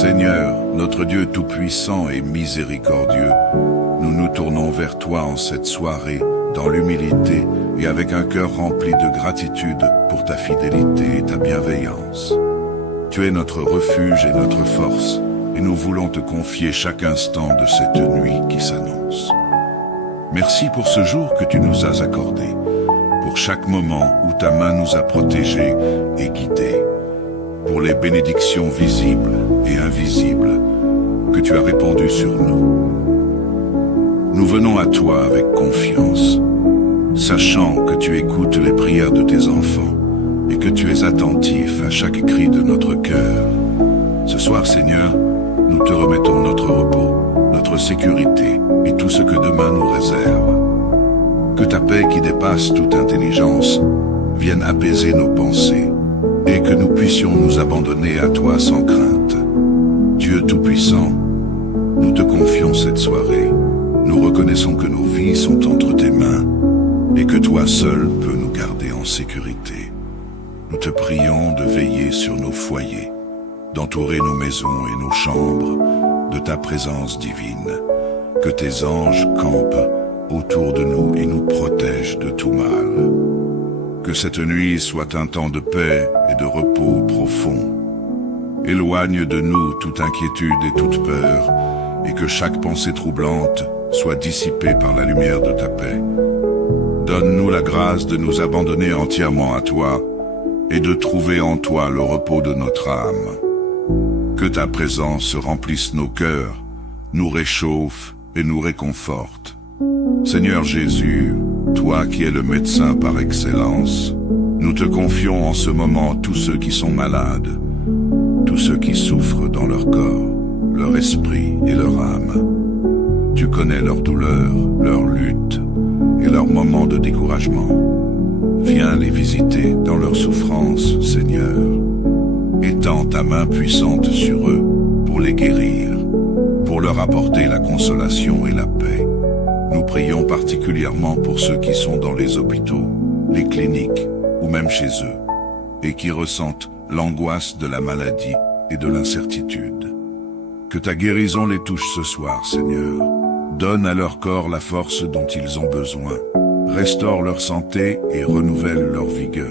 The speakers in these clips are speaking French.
Seigneur, notre Dieu tout-puissant et miséricordieux, nous nous tournons vers toi en cette soirée, dans l'humilité et avec un cœur rempli de gratitude pour ta fidélité et ta bienveillance. Tu es notre refuge et notre force, et nous voulons te confier chaque instant de cette nuit qui s'annonce. Merci pour ce jour que tu nous as accordé, pour chaque moment où ta main nous a protégés et guidés, pour les bénédictions visibles et invisibles que tu as répandues sur nous. Nous venons à toi avec confiance, sachant que tu écoutes les prières de tes enfants et que tu es attentif à chaque cri de notre cœur. Ce soir, Seigneur, nous te remettons notre repos, notre sécurité et tout ce que demain nous réserve. Que ta paix qui dépasse toute intelligence vienne apaiser nos pensées et que nous puissions nous abandonner à toi sans crainte. Dieu Tout-Puissant, nous te confions cette soirée. Nous reconnaissons que nos vies sont entre tes mains et que toi seul peux nous garder en sécurité. Nous te prions de veiller sur nos foyers, d'entourer nos maisons et nos chambres de ta présence divine. Que tes anges campent autour de nous et nous protègent de tout mal. Que cette nuit soit un temps de paix et de repos profond. Éloigne de nous toute inquiétude et toute peur, et que chaque pensée troublante soit dissipée par la lumière de ta paix. Donne-nous la grâce de nous abandonner entièrement à toi, et de trouver en toi le repos de notre âme. Que ta présence remplisse nos cœurs, nous réchauffe et nous réconforte. Seigneur Jésus, toi qui es le médecin par excellence, nous te confions en ce moment tous ceux qui sont malades, tous ceux qui souffrent dans leur corps, leur esprit et leur âme. Tu connais leurs douleurs, leurs luttes et leurs moments de découragement. Viens les visiter dans leurs souffrances, Seigneur. Étends ta main puissante sur eux pour les guérir, pour leur apporter la consolation et la paix. Nous prions particulièrement pour ceux qui sont dans les hôpitaux, les cliniques ou même chez eux, et qui ressentent l'angoisse de la maladie et de l'incertitude. Que ta guérison les touche ce soir, Seigneur. Donne à leur corps la force dont ils ont besoin. Restaure leur santé et renouvelle leur vigueur.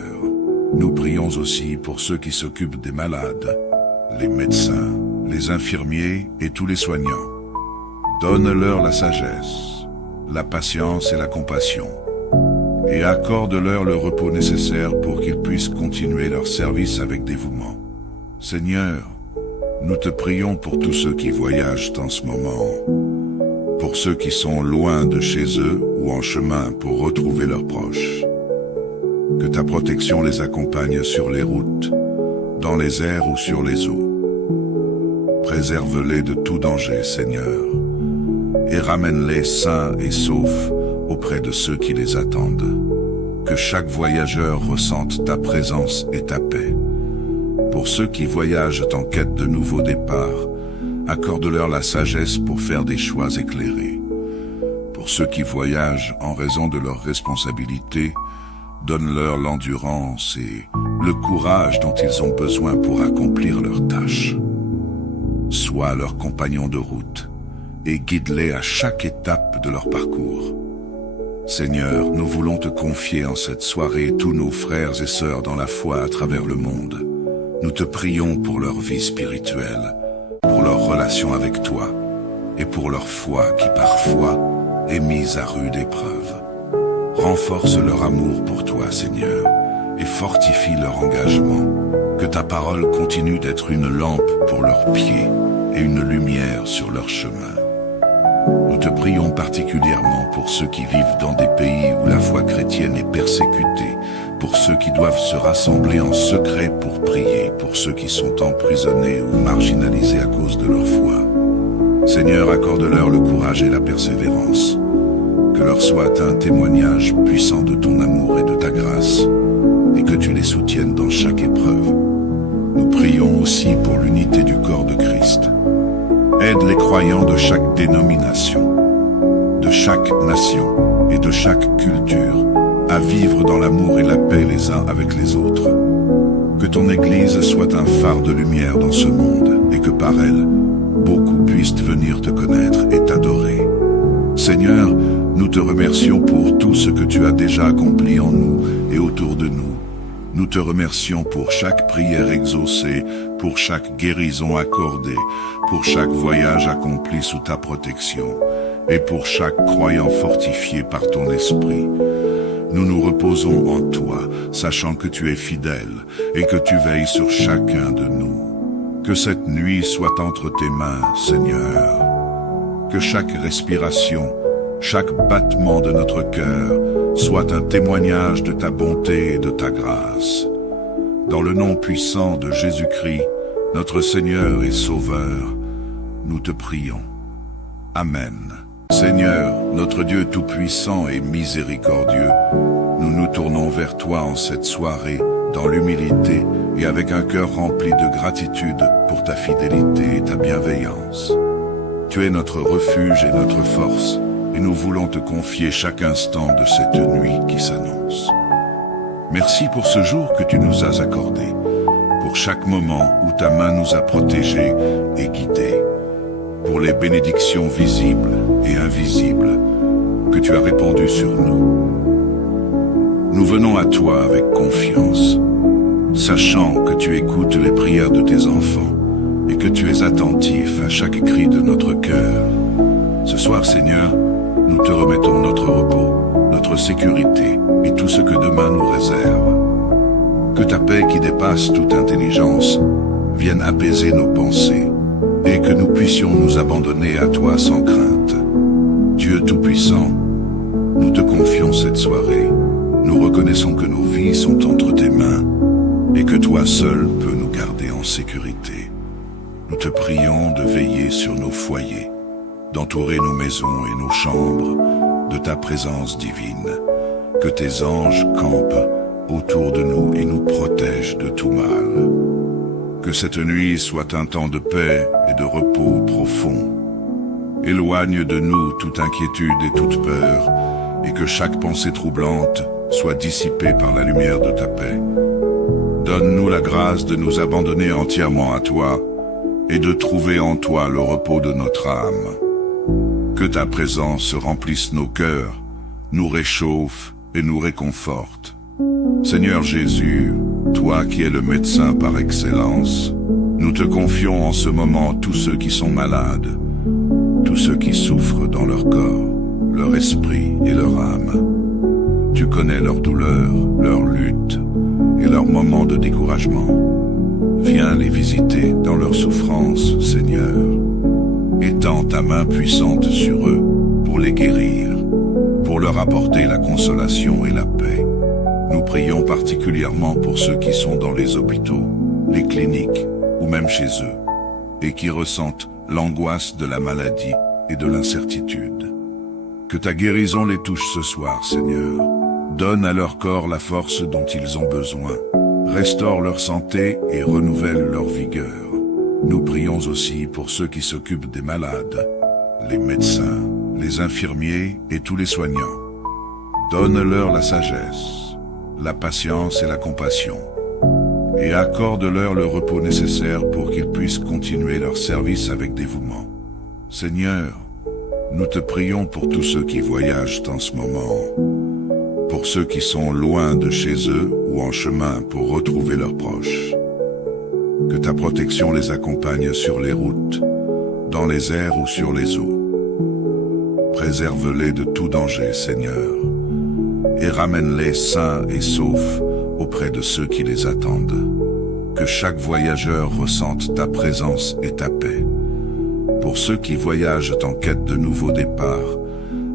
Nous prions aussi pour ceux qui s'occupent des malades, les médecins, les infirmiers et tous les soignants. Donne-leur la sagesse, la patience et la compassion, et accorde-leur le repos nécessaire pour qu'ils puissent continuer leur service avec dévouement. Seigneur, nous te prions pour tous ceux qui voyagent en ce moment, pour ceux qui sont loin de chez eux ou en chemin pour retrouver leurs proches. Que ta protection les accompagne sur les routes, dans les airs ou sur les eaux. Préserve-les de tout danger, Seigneur, et ramène-les sains et saufs auprès de ceux qui les attendent. Que chaque voyageur ressente ta présence et ta paix. Pour ceux qui voyagent en quête de nouveaux départs, accorde-leur la sagesse pour faire des choix éclairés. Pour ceux qui voyagent en raison de leurs responsabilités, donne-leur l'endurance et le courage dont ils ont besoin pour accomplir leurs tâches. Sois leur compagnon de route et guide-les à chaque étape de leur parcours. Seigneur, nous voulons te confier en cette soirée tous nos frères et sœurs dans la foi à travers le monde. Nous te prions pour leur vie spirituelle, pour leur relation avec toi et pour leur foi qui parfois est mise à rude épreuve. Renforce leur amour pour toi, Seigneur, et fortifie leur engagement. Que ta parole continue d'être une lampe pour leurs pieds et une lumière sur leur chemin. Nous te prions particulièrement pour ceux qui vivent dans des pays où la foi chrétienne est persécutée, pour ceux qui doivent se rassembler en secret pour prier, pour ceux qui sont emprisonnés ou marginalisés à cause de leur foi. Seigneur, accorde-leur le courage et la persévérance. Que leur soit un témoignage puissant de ton amour et de ta grâce, et que tu les soutiennes dans chaque épreuve. Nous prions aussi pour l'unité du corps de Christ. Aide les croyants de chaque dénomination, de chaque nation et de chaque culture à vivre dans l'amour et la paix les uns avec les autres. Que ton Église soit un phare de lumière dans ce monde et que par elle, beaucoup puissent venir te connaître et t'adorer. Seigneur, nous te remercions pour tout ce que tu as déjà accompli en nous et autour de nous. Nous te remercions pour chaque prière exaucée, pour chaque guérison accordée, pour chaque voyage accompli sous ta protection et pour chaque croyant fortifié par ton esprit. Nous nous reposons en toi, sachant que tu es fidèle et que tu veilles sur chacun de nous. Que cette nuit soit entre tes mains, Seigneur. Que chaque respiration, chaque battement de notre cœur soit un témoignage de ta bonté et de ta grâce. Dans le nom puissant de Jésus-Christ, notre Seigneur et Sauveur, nous te prions. Amen. Seigneur, notre Dieu tout-puissant et miséricordieux, nous nous tournons vers toi en cette soirée, dans l'humilité et avec un cœur rempli de gratitude pour ta fidélité et ta bienveillance. Tu es notre refuge et notre force, et nous voulons te confier chaque instant de cette nuit qui s'annonce. Merci pour ce jour que tu nous as accordé, pour chaque moment où ta main nous a protégés et guidés, pour les bénédictions visibles et invisibles que tu as répandues sur nous. Nous venons à toi avec confiance, sachant que tu écoutes les prières de tes enfants et que tu es attentif à chaque cri de notre cœur. Ce soir, Seigneur, nous te remettons notre repos, notre sécurité et tout ce que demain nous réserve. Que ta paix qui dépasse toute intelligence vienne apaiser nos pensées et que nous puissions nous abandonner à toi sans crainte. Dieu Tout-Puissant, nous te confions cette soirée. Nous reconnaissons que nos vies sont entre tes mains et que toi seul peux nous garder en sécurité. Nous te prions de veiller sur nos foyers, d'entourer nos maisons et nos chambres de ta présence divine. Que tes anges campent autour de nous et nous protègent de tout mal. Que cette nuit soit un temps de paix et de repos profond. Éloigne de nous toute inquiétude et toute peur, et que chaque pensée troublante soit dissipée par la lumière de ta paix. Donne-nous la grâce de nous abandonner entièrement à toi et de trouver en toi le repos de notre âme. Que ta présence remplisse nos cœurs, nous réchauffe et nous réconforte. Seigneur Jésus, toi qui es le médecin par excellence, nous te confions en ce moment tous ceux qui sont malades, tous ceux qui souffrent dans leur corps, leur esprit et leur âme. Tu connais leurs douleurs, leurs luttes et leurs moments de découragement. Viens les visiter dans leurs souffrances, Seigneur. Étends ta main puissante sur eux pour les guérir, pour leur apporter la consolation et la paix. Nous prions particulièrement pour ceux qui sont dans les hôpitaux, les cliniques ou même chez eux, et qui ressentent l'angoisse de la maladie et de l'incertitude. Que ta guérison les touche ce soir, Seigneur. Donne à leur corps la force dont ils ont besoin. Restaure leur santé et renouvelle leur vigueur. Nous prions aussi pour ceux qui s'occupent des malades, les médecins, les infirmiers et tous les soignants. Donne-leur la sagesse, la patience et la compassion, et accorde-leur le repos nécessaire pour qu'ils puissent continuer leur service avec dévouement. Seigneur, nous te prions pour tous ceux qui voyagent en ce moment, pour ceux qui sont loin de chez eux ou en chemin pour retrouver leurs proches. Que ta protection les accompagne sur les routes, dans les airs ou sur les eaux. Préserve-les de tout danger, Seigneur, et ramène-les sains et saufs auprès de ceux qui les attendent. Que chaque voyageur ressente ta présence et ta paix. Pour ceux qui voyagent en quête de nouveaux départs,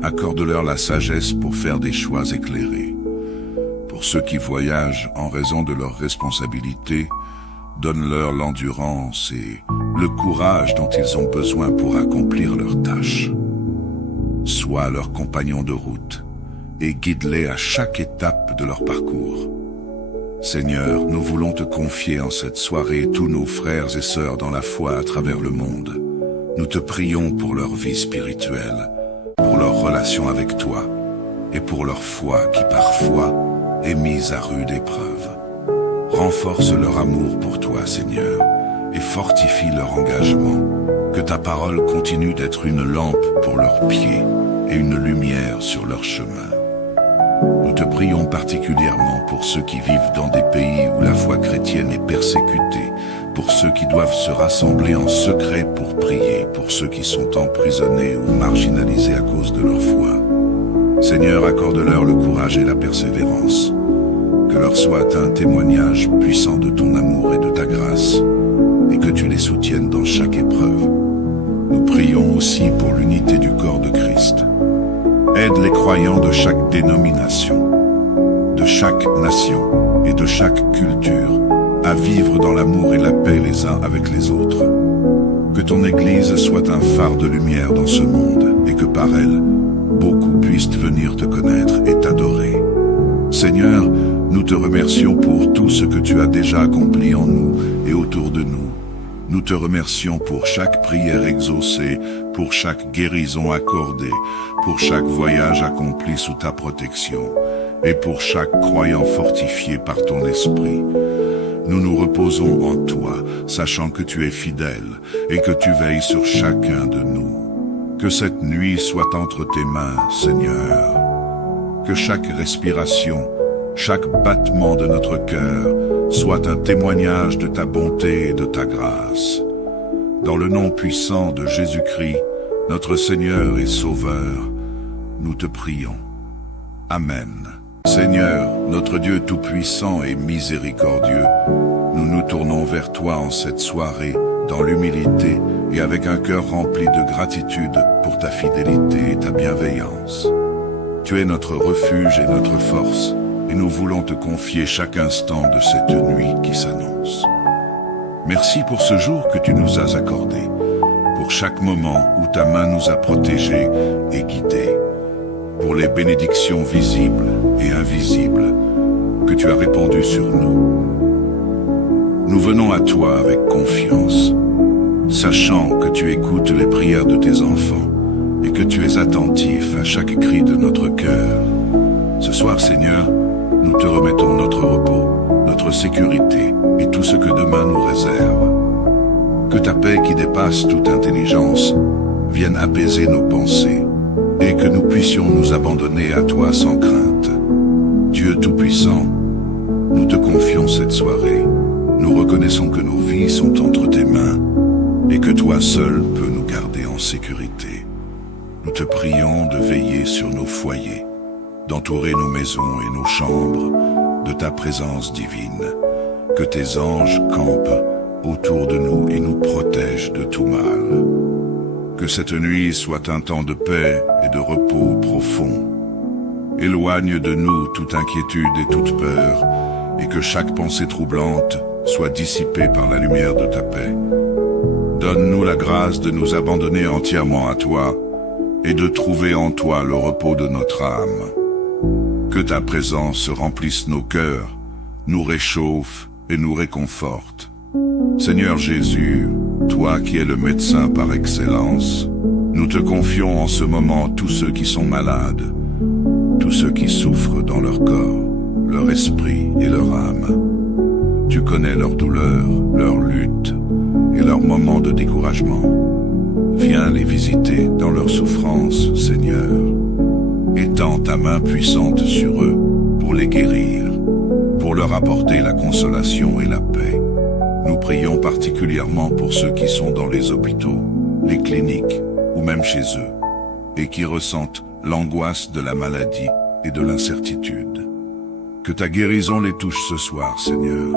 accorde-leur la sagesse pour faire des choix éclairés. Pour ceux qui voyagent en raison de leurs responsabilités, donne-leur l'endurance et le courage dont ils ont besoin pour accomplir leurs tâches. Sois leur compagnon de route et guide-les à chaque étape de leur parcours. Seigneur, nous voulons te confier en cette soirée tous nos frères et sœurs dans la foi à travers le monde. Nous te prions pour leur vie spirituelle, pour leur relation avec toi et pour leur foi qui parfois est mise à rude épreuve. Renforce leur amour pour toi, Seigneur, et fortifie leur engagement. Que ta parole continue d'être une lampe pour leurs pieds et une lumière sur leur chemin. Nous te prions particulièrement pour ceux qui vivent dans des pays où la foi chrétienne est persécutée, pour ceux qui doivent se rassembler en secret pour prier, pour ceux qui sont emprisonnés ou marginalisés à cause de leur foi. Seigneur, accorde-leur le courage et la persévérance. Que leur soit un témoignage puissant de ton amour et de ta grâce, et que tu les soutiennes dans chaque épreuve. Nous prions aussi pour l'unité du corps de Christ. Aide les croyants de chaque dénomination, de chaque nation et de chaque culture à vivre dans l'amour et la paix les uns avec les autres. Que ton Église soit un phare de lumière dans ce monde et que par elle, beaucoup puissent venir te connaître et t'adorer. Seigneur, nous te remercions pour tout ce que tu as déjà accompli en nous et autour de nous. Nous te remercions pour chaque prière exaucée, pour chaque guérison accordée, pour chaque voyage accompli sous ta protection, et pour chaque croyant fortifié par ton esprit. Nous nous reposons en toi, sachant que tu es fidèle et que tu veilles sur chacun de nous. Que cette nuit soit entre tes mains, Seigneur. Que chaque respiration, chaque battement de notre cœur soit un témoignage de ta bonté et de ta grâce. Dans le nom puissant de Jésus-Christ, notre Seigneur et Sauveur, nous te prions. Amen. Seigneur, notre Dieu tout-puissant et miséricordieux, nous nous tournons vers toi en cette soirée, dans l'humilité et avec un cœur rempli de gratitude pour ta fidélité et ta bienveillance. Tu es notre refuge et notre force, et nous voulons te confier chaque instant de cette nuit qui s'annonce. Merci pour ce jour que tu nous as accordé, pour chaque moment où ta main nous a protégés et guidés, pour les bénédictions visibles et invisibles que tu as répandues sur nous. Nous venons à toi avec confiance, sachant que tu écoutes les prières de tes enfants et que tu es attentif à chaque cri de notre cœur. Ce soir, Seigneur, nous te remettons notre repos, notre sécurité et tout ce que demain nous réserve. Que ta paix qui dépasse toute intelligence vienne apaiser nos pensées et que nous puissions nous abandonner à toi sans crainte. Dieu Tout-Puissant, nous te confions cette soirée. Nous reconnaissons que nos vies sont entre tes mains et que toi seul peux nous garder en sécurité. Nous te prions de veiller sur nos foyers, d'entourer nos maisons et nos chambres de ta présence divine. Que tes anges campent autour de nous et nous protègent de tout mal. Que cette nuit soit un temps de paix et de repos profond. Éloigne de nous toute inquiétude et toute peur, et que chaque pensée troublante soit dissipée par la lumière de ta paix. Donne-nous la grâce de nous abandonner entièrement à toi, et de trouver en toi le repos de notre âme. Que ta présence remplisse nos cœurs, nous réchauffe et nous réconforte. Seigneur Jésus, toi qui es le médecin par excellence, nous te confions en ce moment tous ceux qui sont malades, tous ceux qui souffrent dans leur corps, leur esprit et leur âme. Tu connais leurs douleurs, leurs luttes et leurs moments de découragement. Viens les visiter dans leur souffrance, Seigneur. Étends ta main puissante sur eux pour les guérir, pour leur apporter la consolation et la paix. Nous prions particulièrement pour ceux qui sont dans les hôpitaux, les cliniques ou même chez eux, et qui ressentent l'angoisse de la maladie et de l'incertitude. Que ta guérison les touche ce soir, Seigneur.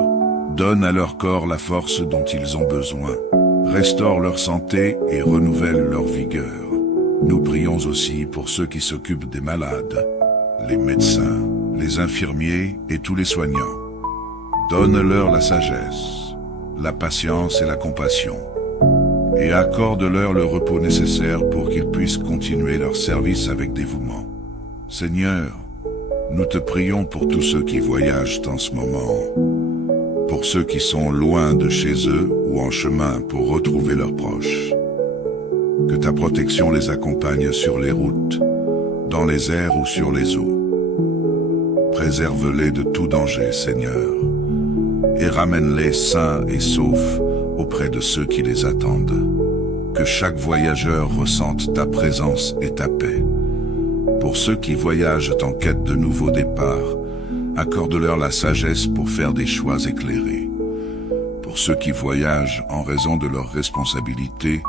Donne à leur corps la force dont ils ont besoin. Restaure leur santé et renouvelle leur vigueur. Nous prions aussi pour ceux qui s'occupent des malades, les médecins, les infirmiers et tous les soignants. Donne-leur la sagesse, la patience et la compassion, et accorde-leur le repos nécessaire pour qu'ils puissent continuer leur service avec dévouement. Seigneur, nous te prions pour tous ceux qui voyagent en ce moment, pour ceux qui sont loin de chez eux ou en chemin pour retrouver leurs proches. Que ta protection les accompagne sur les routes, dans les airs ou sur les eaux. Préserve-les de tout danger, Seigneur, et ramène-les sains et saufs auprès de ceux qui les attendent. Que chaque voyageur ressente ta présence et ta paix. Pour ceux qui voyagent en quête de nouveaux départs, accorde-leur la sagesse pour faire des choix éclairés. Pour ceux qui voyagent en raison de leurs responsabilités,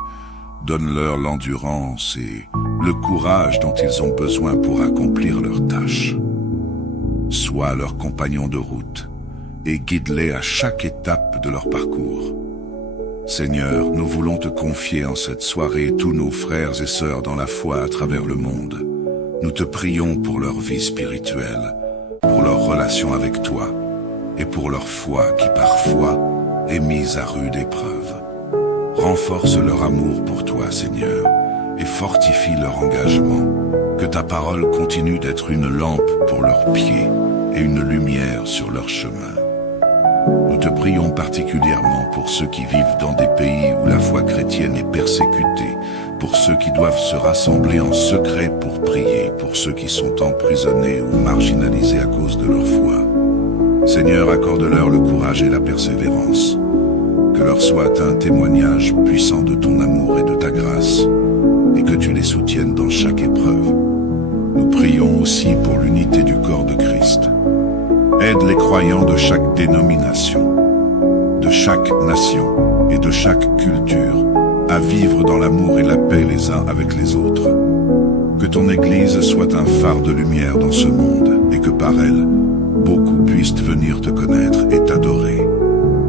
donne-leur l'endurance et le courage dont ils ont besoin pour accomplir leurs tâches. Sois leur compagnon de route et guide-les à chaque étape de leur parcours. Seigneur, nous voulons te confier en cette soirée tous nos frères et sœurs dans la foi à travers le monde. Nous te prions pour leur vie spirituelle, pour leur relation avec toi et pour leur foi qui parfois est mise à rude épreuve. Renforce leur amour pour toi, Seigneur, et fortifie leur engagement. Que ta parole continue d'être une lampe pour leurs pieds et une lumière sur leur chemin. Nous te prions particulièrement pour ceux qui vivent dans des pays où la foi chrétienne est persécutée, pour ceux qui doivent se rassembler en secret pour prier, pour ceux qui sont emprisonnés ou marginalisés à cause de leur foi. Seigneur, accorde-leur le courage et la persévérance. Que leur soit un témoignage puissant de ton amour et de ta grâce, et que tu les soutiennes dans chaque épreuve. Nous prions aussi pour l'unité du corps de Christ. Aide les croyants de chaque dénomination, de chaque nation et de chaque culture à vivre dans l'amour et la paix les uns avec les autres. Que ton Église soit un phare de lumière dans ce monde et que par elle, beaucoup puissent venir te connaître et t'adorer.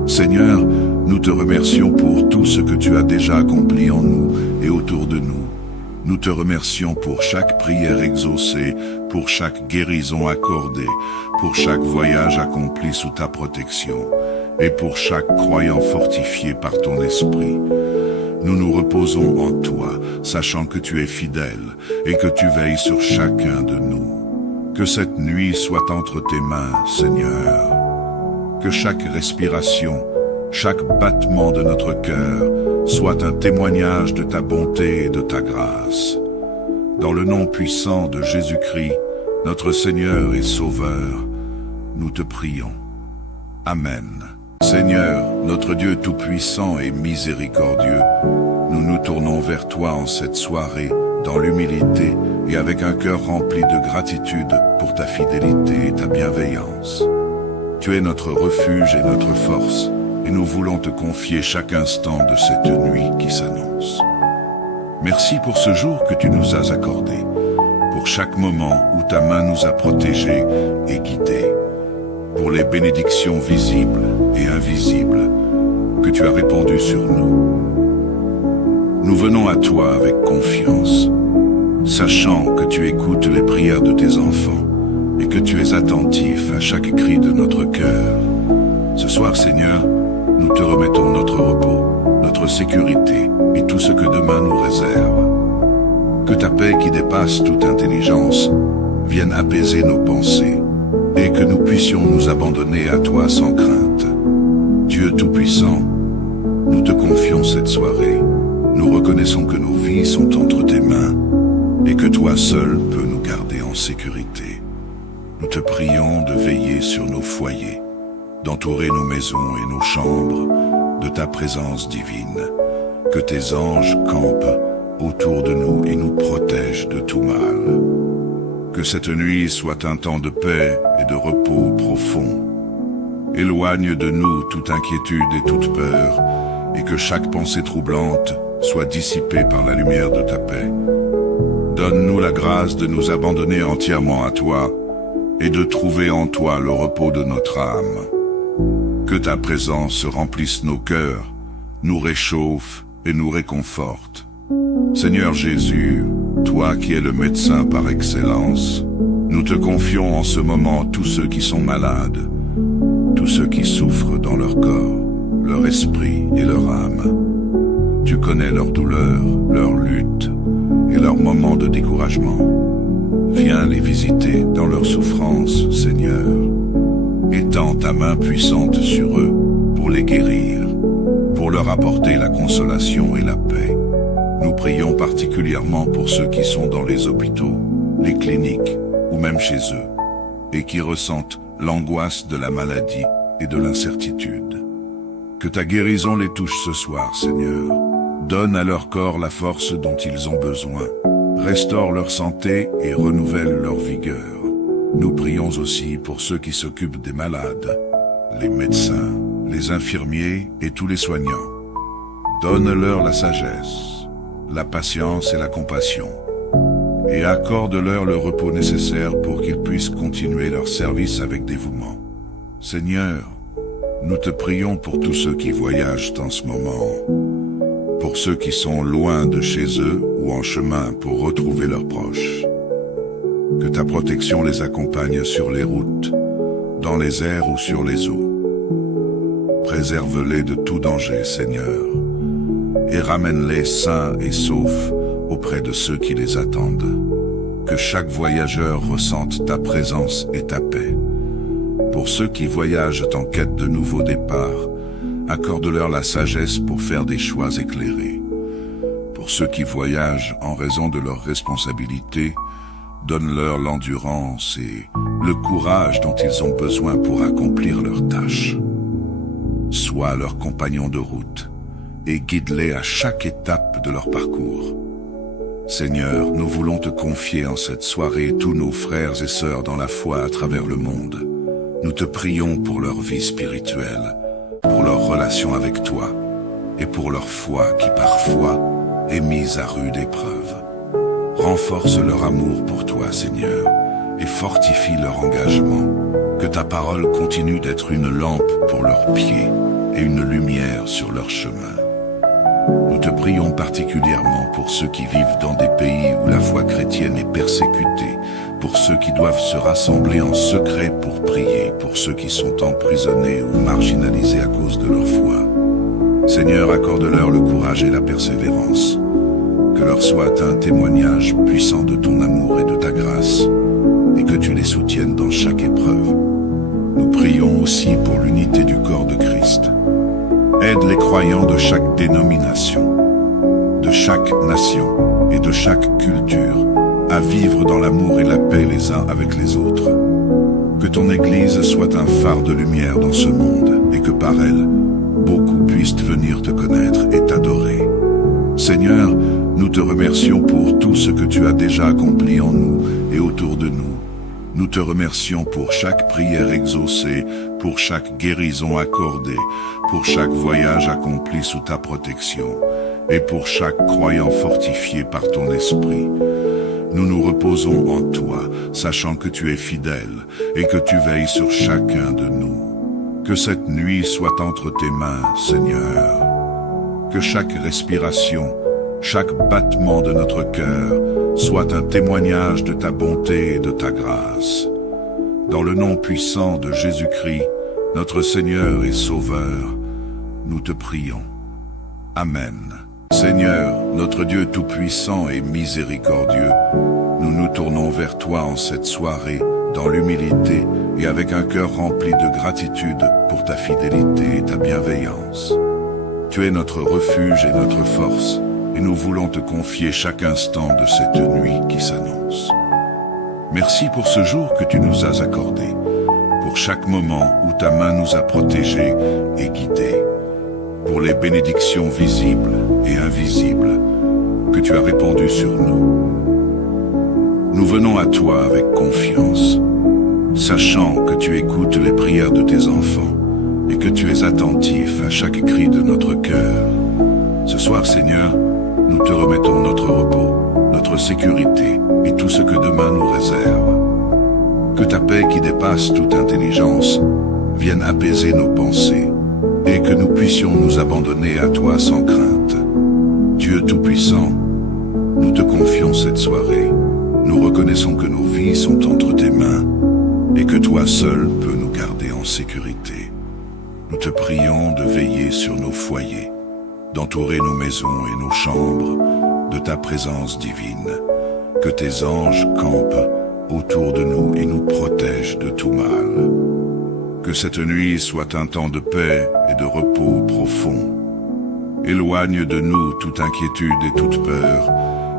Seigneur, nous te remercions pour tout ce que tu as déjà accompli en nous et autour de nous. Nous te remercions pour chaque prière exaucée, pour chaque guérison accordée, pour chaque voyage accompli sous ta protection, et pour chaque croyant fortifié par ton esprit. Nous nous reposons en toi, sachant que tu es fidèle et que tu veilles sur chacun de nous. Que cette nuit soit entre tes mains, Seigneur. Que chaque respiration, chaque battement de notre cœur soit un témoignage de ta bonté et de ta grâce. Dans le nom puissant de Jésus-Christ, notre Seigneur et Sauveur, nous te prions. Amen. Seigneur, notre Dieu tout-puissant et miséricordieux, nous nous tournons vers toi en cette soirée, dans l'humilité et avec un cœur rempli de gratitude pour ta fidélité et ta bienveillance. Tu es notre refuge et notre force, et nous voulons te confier chaque instant de cette nuit qui s'annonce. Merci pour ce jour que tu nous as accordé, pour chaque moment où ta main nous a protégés et guidés, pour les bénédictions visibles et invisibles que tu as répandues sur nous. Nous venons à toi avec confiance, sachant que tu écoutes les prières de tes enfants et que tu es attentif à chaque cri de notre cœur. Ce soir, Seigneur, nous te remettons notre repos, notre sécurité et tout ce que demain nous réserve. Que ta paix qui dépasse toute intelligence vienne apaiser nos pensées et que nous puissions nous abandonner à toi sans crainte. Dieu Tout-Puissant, nous te confions cette soirée. Nous reconnaissons que nos vies sont entre tes mains et que toi seul peux nous garder en sécurité. Nous te prions de veiller sur nos foyers, d'entourer nos maisons et nos chambres de ta présence divine. Que tes anges campent autour de nous et nous protègent de tout mal. Que cette nuit soit un temps de paix et de repos profond. Éloigne de nous toute inquiétude et toute peur, et que chaque pensée troublante soit dissipée par la lumière de ta paix. Donne-nous la grâce de nous abandonner entièrement à toi, et de trouver en toi le repos de notre âme. Que ta présence remplisse nos cœurs, nous réchauffe et nous réconforte. Seigneur Jésus, toi qui es le médecin par excellence, nous te confions en ce moment tous ceux qui sont malades, tous ceux qui souffrent dans leur corps, leur esprit et leur âme. Tu connais leurs douleurs, leurs luttes et leurs moments de découragement. Viens les visiter dans leurs souffrances, Seigneur. Étends ta main puissante sur eux pour les guérir, pour leur apporter la consolation et la paix. Nous prions particulièrement pour ceux qui sont dans les hôpitaux, les cliniques ou même chez eux, et qui ressentent l'angoisse de la maladie et de l'incertitude. Que ta guérison les touche ce soir, Seigneur. Donne à leur corps la force dont ils ont besoin. Restaure leur santé et renouvelle leur vigueur. Nous prions aussi pour ceux qui s'occupent des malades, les médecins, les infirmiers et tous les soignants. Donne-leur la sagesse, la patience et la compassion, et accorde-leur le repos nécessaire pour qu'ils puissent continuer leur service avec dévouement. Seigneur, nous te prions pour tous ceux qui voyagent en ce moment, pour ceux qui sont loin de chez eux ou en chemin pour retrouver leurs proches. Que ta protection les accompagne sur les routes, dans les airs ou sur les eaux. Préserve-les de tout danger, Seigneur, et ramène-les sains et saufs auprès de ceux qui les attendent. Que chaque voyageur ressente ta présence et ta paix. Pour ceux qui voyagent en quête de nouveaux départs, accorde-leur la sagesse pour faire des choix éclairés. Pour ceux qui voyagent en raison de leurs responsabilités, donne-leur l'endurance et le courage dont ils ont besoin pour accomplir leurs tâches. Sois leur compagnon de route et guide-les à chaque étape de leur parcours. Seigneur, nous voulons te confier en cette soirée tous nos frères et sœurs dans la foi à travers le monde. Nous te prions pour leur vie spirituelle, pour leur relation avec toi et pour leur foi qui parfois est mise à rude épreuve. Renforce leur amour pour toi, Seigneur, et fortifie leur engagement. Que ta parole continue d'être une lampe pour leurs pieds et une lumière sur leur chemin. Nous te prions particulièrement pour ceux qui vivent dans des pays où la foi chrétienne est persécutée, pour ceux qui doivent se rassembler en secret pour prier, pour ceux qui sont emprisonnés ou marginalisés à cause de leur foi. Seigneur, accorde-leur le courage et la persévérance. Que leur soit un témoignage puissant de ton amour et de ta grâce, et que tu les soutiennes dans chaque épreuve. Nous prions aussi pour l'unité du corps de Christ. Aide les croyants de chaque dénomination, de chaque nation et de chaque culture à vivre dans l'amour et la paix les uns avec les autres. Que ton Église soit un phare de lumière dans ce monde et que par elle, beaucoup puissent venir te connaître et t'adorer. Seigneur, nous te remercions pour tout ce que tu as déjà accompli en nous et autour de nous. Nous te remercions pour chaque prière exaucée, pour chaque guérison accordée, pour chaque voyage accompli sous ta protection, et pour chaque croyant fortifié par ton esprit. Nous nous reposons en toi, sachant que tu es fidèle et que tu veilles sur chacun de nous. Que cette nuit soit entre tes mains, Seigneur. Que chaque respiration, chaque battement de notre cœur soit un témoignage de ta bonté et de ta grâce. Dans le nom puissant de Jésus-Christ, notre Seigneur et Sauveur, nous te prions. Amen. Seigneur, notre Dieu tout-puissant et miséricordieux, nous nous tournons vers toi en cette soirée, dans l'humilité et avec un cœur rempli de gratitude pour ta fidélité et ta bienveillance. Tu es notre refuge et notre force, et nous voulons te confier chaque instant de cette nuit qui s'annonce. Merci pour ce jour que tu nous as accordé, pour chaque moment où ta main nous a protégés et guidés, pour les bénédictions visibles et invisibles que tu as répandues sur nous. Nous venons à toi avec confiance, sachant que tu écoutes les prières de tes enfants et que tu es attentif à chaque cri de notre cœur. Ce soir, Seigneur, nous te remettons notre repos, notre sécurité et tout ce que demain nous réserve. Que ta paix qui dépasse toute intelligence vienne apaiser nos pensées et que nous puissions nous abandonner à toi sans crainte. Dieu Tout-Puissant, nous te confions cette soirée. Nous reconnaissons que nos vies sont entre tes mains et que toi seul peux nous garder en sécurité. Nous te prions de veiller sur nos foyers, d'entourer nos maisons et nos chambres de ta présence divine. Que tes anges campent autour de nous et nous protègent de tout mal. Que cette nuit soit un temps de paix et de repos profond. Éloigne de nous toute inquiétude et toute peur,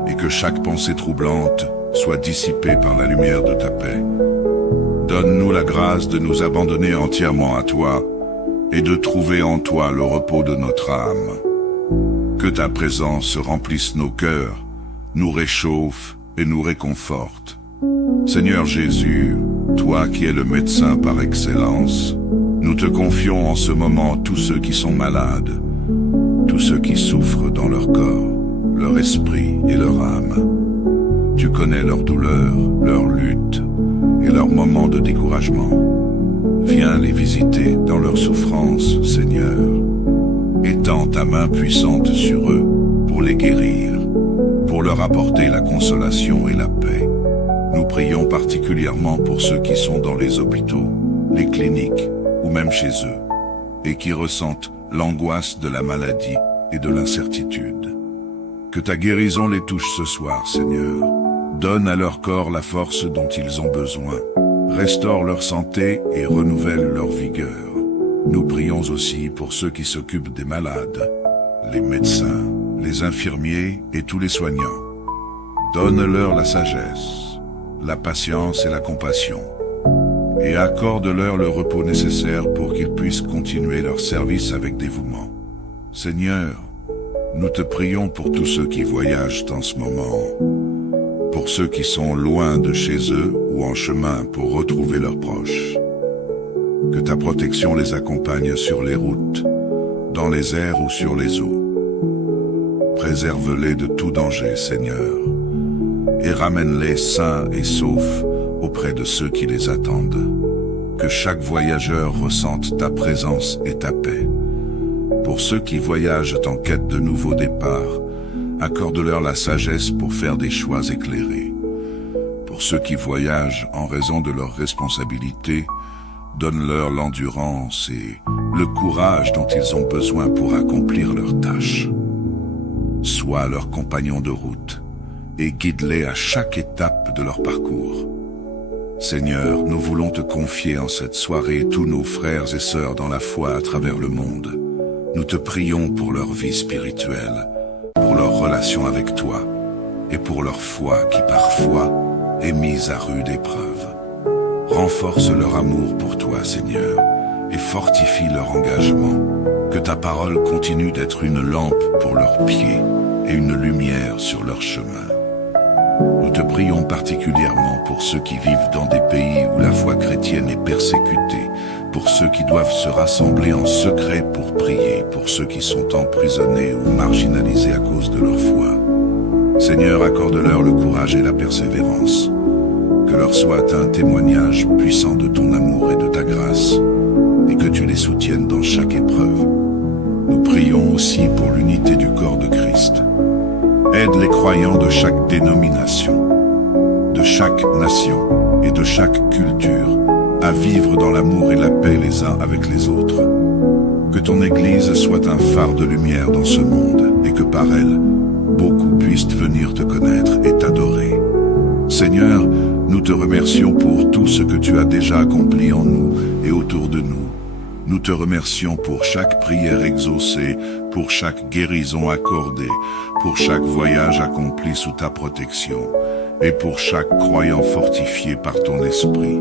et que chaque pensée troublante soit dissipée par la lumière de ta paix. Donne-nous la grâce de nous abandonner entièrement à toi et de trouver en toi le repos de notre âme. Que ta présence remplisse nos cœurs, nous réchauffe et nous réconforte. Seigneur Jésus, toi qui es le médecin par excellence, nous te confions en ce moment tous ceux qui sont malades, tous ceux qui souffrent dans leur corps, leur esprit et leur âme. Tu connais leurs douleurs, leurs luttes et leurs moments de découragement. Viens les visiter dans leurs souffrances, Seigneur. Étends ta main puissante sur eux pour les guérir, pour leur apporter la consolation et la paix. Nous prions particulièrement pour ceux qui sont dans les hôpitaux, les cliniques ou même chez eux, et qui ressentent l'angoisse de la maladie et de l'incertitude. Que ta guérison les touche ce soir, Seigneur. Donne à leur corps la force dont ils ont besoin. Restaure leur santé et renouvelle leur vigueur. Nous prions aussi pour ceux qui s'occupent des malades, les médecins, les infirmiers et tous les soignants. Donne-leur la sagesse, la patience et la compassion, et accorde-leur le repos nécessaire pour qu'ils puissent continuer leur service avec dévouement. Seigneur, nous te prions pour tous ceux qui voyagent en ce moment, pour ceux qui sont loin de chez eux ou en chemin pour retrouver leurs proches. Que ta protection les accompagne sur les routes, dans les airs ou sur les eaux. Préserve-les de tout danger, Seigneur, et ramène-les sains et saufs auprès de ceux qui les attendent. Que chaque voyageur ressente ta présence et ta paix. Pour ceux qui voyagent en quête de nouveaux départs, accorde-leur la sagesse pour faire des choix éclairés. Pour ceux qui voyagent en raison de leurs responsabilités, donne-leur l'endurance et le courage dont ils ont besoin pour accomplir leurs tâches. Sois leur compagnon de route et guide-les à chaque étape de leur parcours. Seigneur, nous voulons te confier en cette soirée tous nos frères et sœurs dans la foi à travers le monde. Nous te prions pour leur vie spirituelle, pour leur relation avec toi et pour leur foi qui parfois est mise à rude épreuve. Renforce leur amour pour toi, Seigneur, et fortifie leur engagement. Que ta parole continue d'être une lampe pour leurs pieds et une lumière sur leur chemin. Nous te prions particulièrement pour ceux qui vivent dans des pays où la foi chrétienne est persécutée, pour ceux qui doivent se rassembler en secret pour prier, pour ceux qui sont emprisonnés ou marginalisés à cause de leur foi. Seigneur, accorde-leur le courage et la persévérance. Que leur soit un témoignage puissant de ton amour et de ta grâce, et que tu les soutiennes dans chaque épreuve. Nous prions aussi pour l'unité du corps de Christ. Aide les croyants de chaque dénomination, de chaque nation et de chaque culture à vivre dans l'amour et la paix les uns avec les autres. Que ton Église soit un phare de lumière dans ce monde et que par elle, beaucoup puissent venir te connaître et t'adorer. Seigneur, nous te remercions pour tout ce que tu as déjà accompli en nous et autour de nous. Nous te remercions pour chaque prière exaucée, pour chaque guérison accordée, pour chaque voyage accompli sous ta protection, et pour chaque croyant fortifié par ton esprit.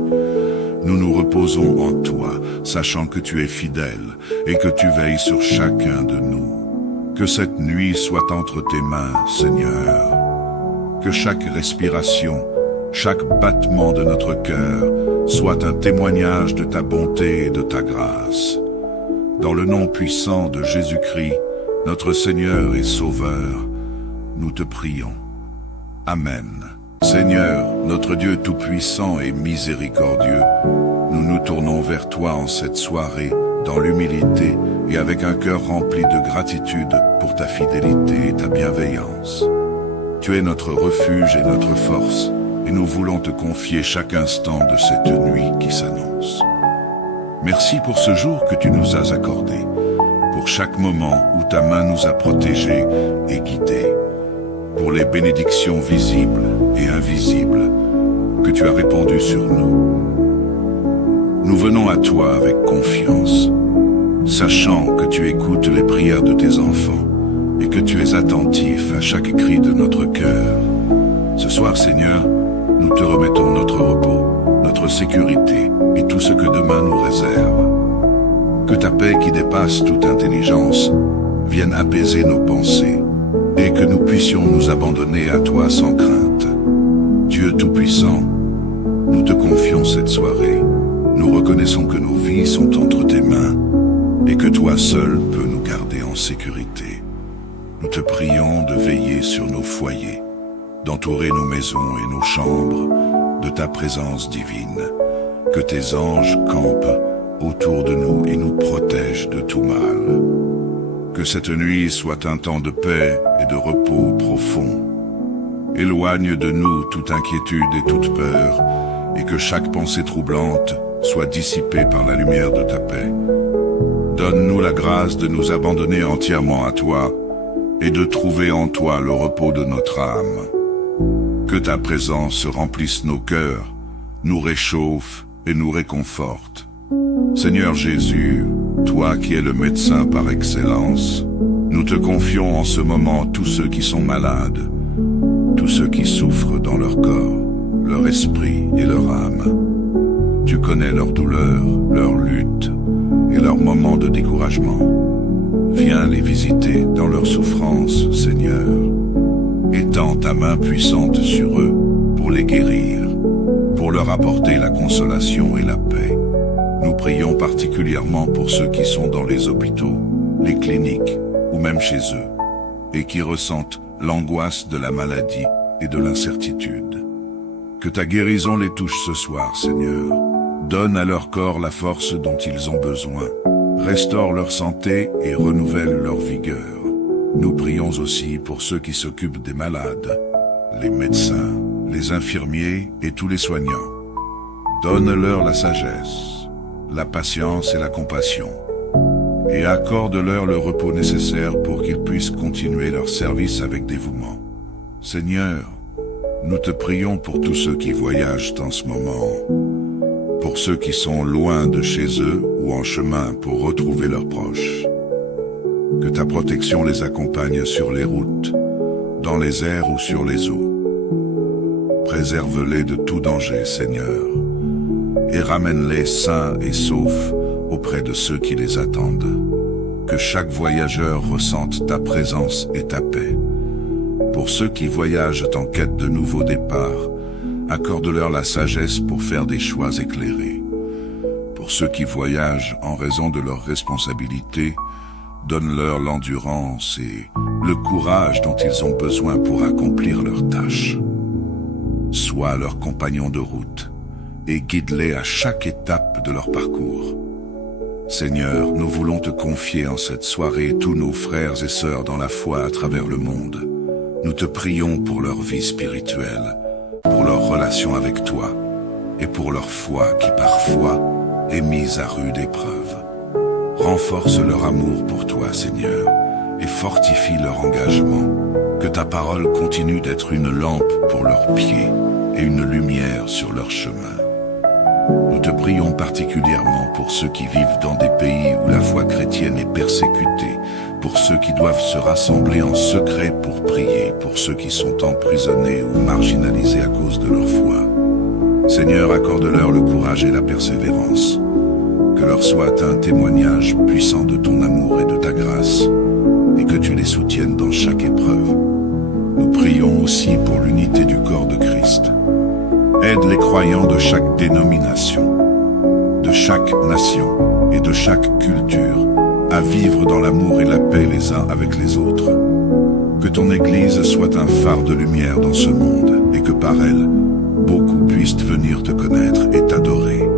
Nous nous reposons en toi, sachant que tu es fidèle et que tu veilles sur chacun de nous. Que cette nuit soit entre tes mains, Seigneur. Que chaque respiration, chaque battement de notre cœur soit un témoignage de ta bonté et de ta grâce. Dans le nom puissant de Jésus-Christ, notre Seigneur et Sauveur, nous te prions. Amen. Seigneur, notre Dieu tout-puissant et miséricordieux, nous nous tournons vers toi en cette soirée, dans l'humilité et avec un cœur rempli de gratitude pour ta fidélité et ta bienveillance. Tu es notre refuge et notre force, et nous voulons te confier chaque instant de cette nuit qui s'annonce. Merci pour ce jour que tu nous as accordé, pour chaque moment où ta main nous a protégés et guidés, pour les bénédictions visibles et invisibles que tu as répandues sur nous. Nous venons à toi avec confiance, sachant que tu écoutes les prières de tes enfants et que tu es attentif à chaque cri de notre cœur. Ce soir, Seigneur, nous te remettons notre repos, notre sécurité et tout ce que demain nous réserve. Que ta paix qui dépasse toute intelligence vienne apaiser nos pensées et que nous puissions nous abandonner à toi sans crainte. Dieu Tout-Puissant, nous te confions cette soirée. Nous reconnaissons que nos vies sont entre tes mains et que toi seul peux nous garder en sécurité. Nous te prions de veiller sur nos foyers, d'entourer nos maisons et nos chambres de ta présence divine. Que tes anges campent autour de nous et nous protègent de tout mal. Que cette nuit soit un temps de paix et de repos profond. Éloigne de nous toute inquiétude et toute peur, et que chaque pensée troublante soit dissipée par la lumière de ta paix. Donne-nous la grâce de nous abandonner entièrement à toi, et de trouver en toi le repos de notre âme. Que ta présence remplisse nos cœurs, nous réchauffe et nous réconforte. Seigneur Jésus, toi qui es le médecin par excellence, nous te confions en ce moment tous ceux qui sont malades, tous ceux qui souffrent dans leur corps, leur esprit et leur âme. Tu connais leurs douleurs, leurs luttes et leurs moments de découragement. Viens les visiter dans leur souffrance, Seigneur. Étends ta main puissante sur eux pour les guérir, pour leur apporter la consolation et la paix. Nous prions particulièrement pour ceux qui sont dans les hôpitaux, les cliniques ou même chez eux, et qui ressentent l'angoisse de la maladie et de l'incertitude. Que ta guérison les touche ce soir, Seigneur. Donne à leur corps la force dont ils ont besoin. Restaure leur santé et renouvelle leur vigueur. Nous prions aussi pour ceux qui s'occupent des malades, les médecins, les infirmiers et tous les soignants. Donne-leur la sagesse, la patience et la compassion, et accorde-leur le repos nécessaire pour qu'ils puissent continuer leur service avec dévouement. Seigneur, nous te prions pour tous ceux qui voyagent en ce moment, pour ceux qui sont loin de chez eux ou en chemin pour retrouver leurs proches. Que ta protection les accompagne sur les routes, dans les airs ou sur les eaux. Préserve-les de tout danger, Seigneur, et ramène-les sains et saufs auprès de ceux qui les attendent. Que chaque voyageur ressente ta présence et ta paix. Pour ceux qui voyagent en quête de nouveaux départs, accorde-leur la sagesse pour faire des choix éclairés. Pour ceux qui voyagent en raison de leurs responsabilités, donne-leur l'endurance et le courage dont ils ont besoin pour accomplir leurs tâches. Sois leur compagnon de route et guide-les à chaque étape de leur parcours. Seigneur, nous voulons te confier en cette soirée tous nos frères et sœurs dans la foi à travers le monde. Nous te prions pour leur vie spirituelle, pour leur relation avec toi et pour leur foi qui parfois est mise à rude épreuve. Renforce leur amour pour toi, Seigneur, et fortifie leur engagement. Que ta parole continue d'être une lampe pour leurs pieds et une lumière sur leur chemin. Nous te prions particulièrement pour ceux qui vivent dans des pays où la foi chrétienne est persécutée, pour ceux qui doivent se rassembler en secret pour prier, pour ceux qui sont emprisonnés ou marginalisés à cause de leur foi. Seigneur, accorde-leur le courage et la persévérance. Que leur soit un témoignage puissant de ton amour et de ta grâce, et que tu les soutiennes dans chaque épreuve. Nous prions aussi pour l'unité du corps de Christ. Aide les croyants de chaque dénomination, de chaque nation et de chaque culture à vivre dans l'amour et la paix les uns avec les autres. Que ton Église soit un phare de lumière dans ce monde et que par elle, beaucoup puissent venir te connaître et t'adorer.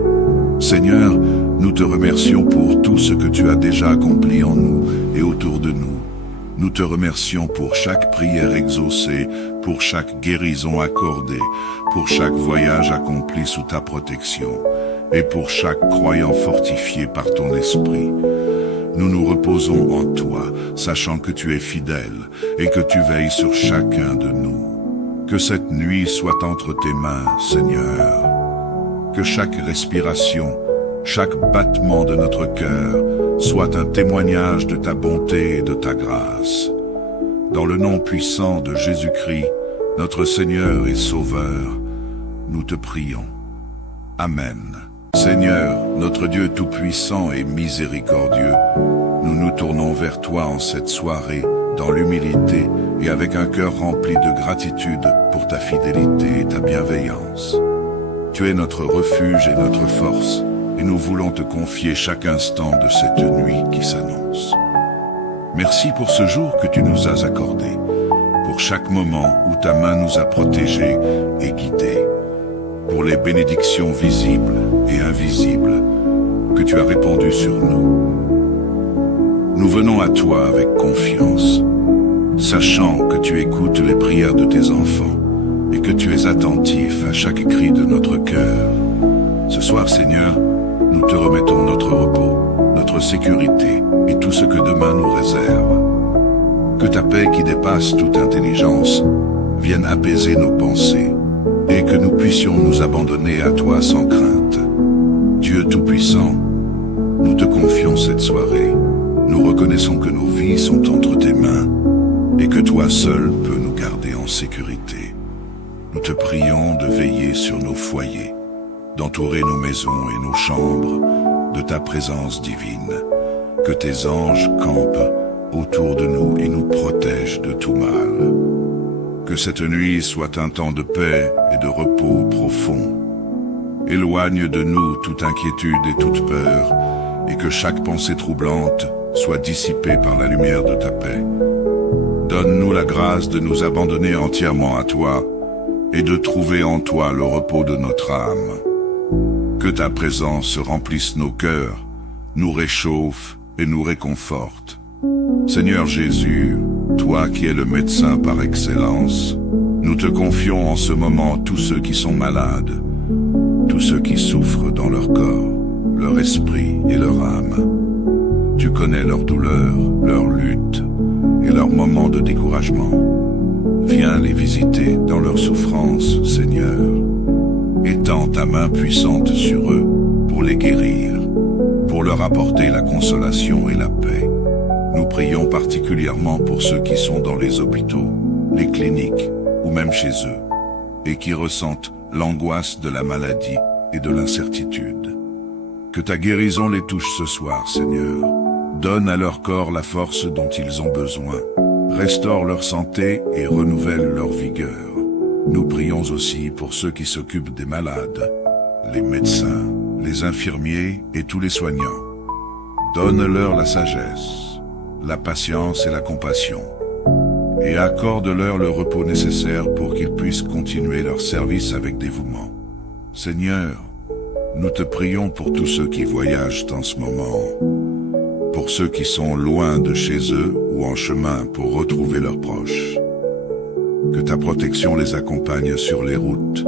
Seigneur, nous te remercions pour tout ce que tu as déjà accompli en nous et autour de nous. Nous te remercions pour chaque prière exaucée, pour chaque guérison accordée, pour chaque voyage accompli sous ta protection, et pour chaque croyant fortifié par ton esprit. Nous nous reposons en toi, sachant que tu es fidèle et que tu veilles sur chacun de nous. Que cette nuit soit entre tes mains, Seigneur. Que chaque respiration, chaque battement de notre cœur soit un témoignage de ta bonté et de ta grâce. Dans le nom puissant de Jésus-Christ, notre Seigneur et Sauveur, nous te prions. Amen. Seigneur, notre Dieu tout-puissant et miséricordieux, nous nous tournons vers toi en cette soirée, dans l'humilité et avec un cœur rempli de gratitude pour ta fidélité et ta bienveillance. Tu es notre refuge et notre force, et nous voulons te confier chaque instant de cette nuit qui s'annonce. Merci pour ce jour que tu nous as accordé, pour chaque moment où ta main nous a protégés et guidés, pour les bénédictions visibles et invisibles que tu as répandues sur nous. Nous venons à toi avec confiance, sachant que tu écoutes les prières de tes enfants et que tu es attentif à chaque cri de notre cœur. Ce soir, Seigneur, nous te remettons notre repos, notre sécurité et tout ce que demain nous réserve. Que ta paix qui dépasse toute intelligence vienne apaiser nos pensées et que nous puissions nous abandonner à toi sans crainte. Dieu Tout-Puissant, nous te confions cette soirée. Nous reconnaissons que nos vies sont entre tes mains et que toi seul peux nous garder en sécurité. Nous te prions de veiller sur nos foyers, d'entourer nos maisons et nos chambres de ta présence divine. Que tes anges campent autour de nous et nous protègent de tout mal. Que cette nuit soit un temps de paix et de repos profond. Éloigne de nous toute inquiétude et toute peur, et que chaque pensée troublante soit dissipée par la lumière de ta paix. Donne-nous la grâce de nous abandonner entièrement à toi, et de trouver en toi le repos de notre âme. Que ta présence remplisse nos cœurs, nous réchauffe et nous réconforte. Seigneur Jésus, toi qui es le médecin par excellence, nous te confions en ce moment tous ceux qui sont malades, tous ceux qui souffrent dans leur corps, leur esprit et leur âme. Tu connais leurs douleurs, leurs luttes et leurs moments de découragement. Viens les visiter dans leurs souffrances, Seigneur. Étends ta main puissante sur eux pour les guérir, pour leur apporter la consolation et la paix. Nous prions particulièrement pour ceux qui sont dans les hôpitaux, les cliniques ou même chez eux, et qui ressentent l'angoisse de la maladie et de l'incertitude. Que ta guérison les touche ce soir, Seigneur. Donne à leur corps la force dont ils ont besoin. Restaure leur santé et renouvelle leur vigueur. Nous prions aussi pour ceux qui s'occupent des malades, les médecins, les infirmiers et tous les soignants. Donne-leur la sagesse, la patience et la compassion, et accorde-leur le repos nécessaire pour qu'ils puissent continuer leur service avec dévouement. Seigneur, nous te prions pour tous ceux qui voyagent en ce moment, pour ceux qui sont loin de chez eux ou en chemin pour retrouver leurs proches. Que ta protection les accompagne sur les routes,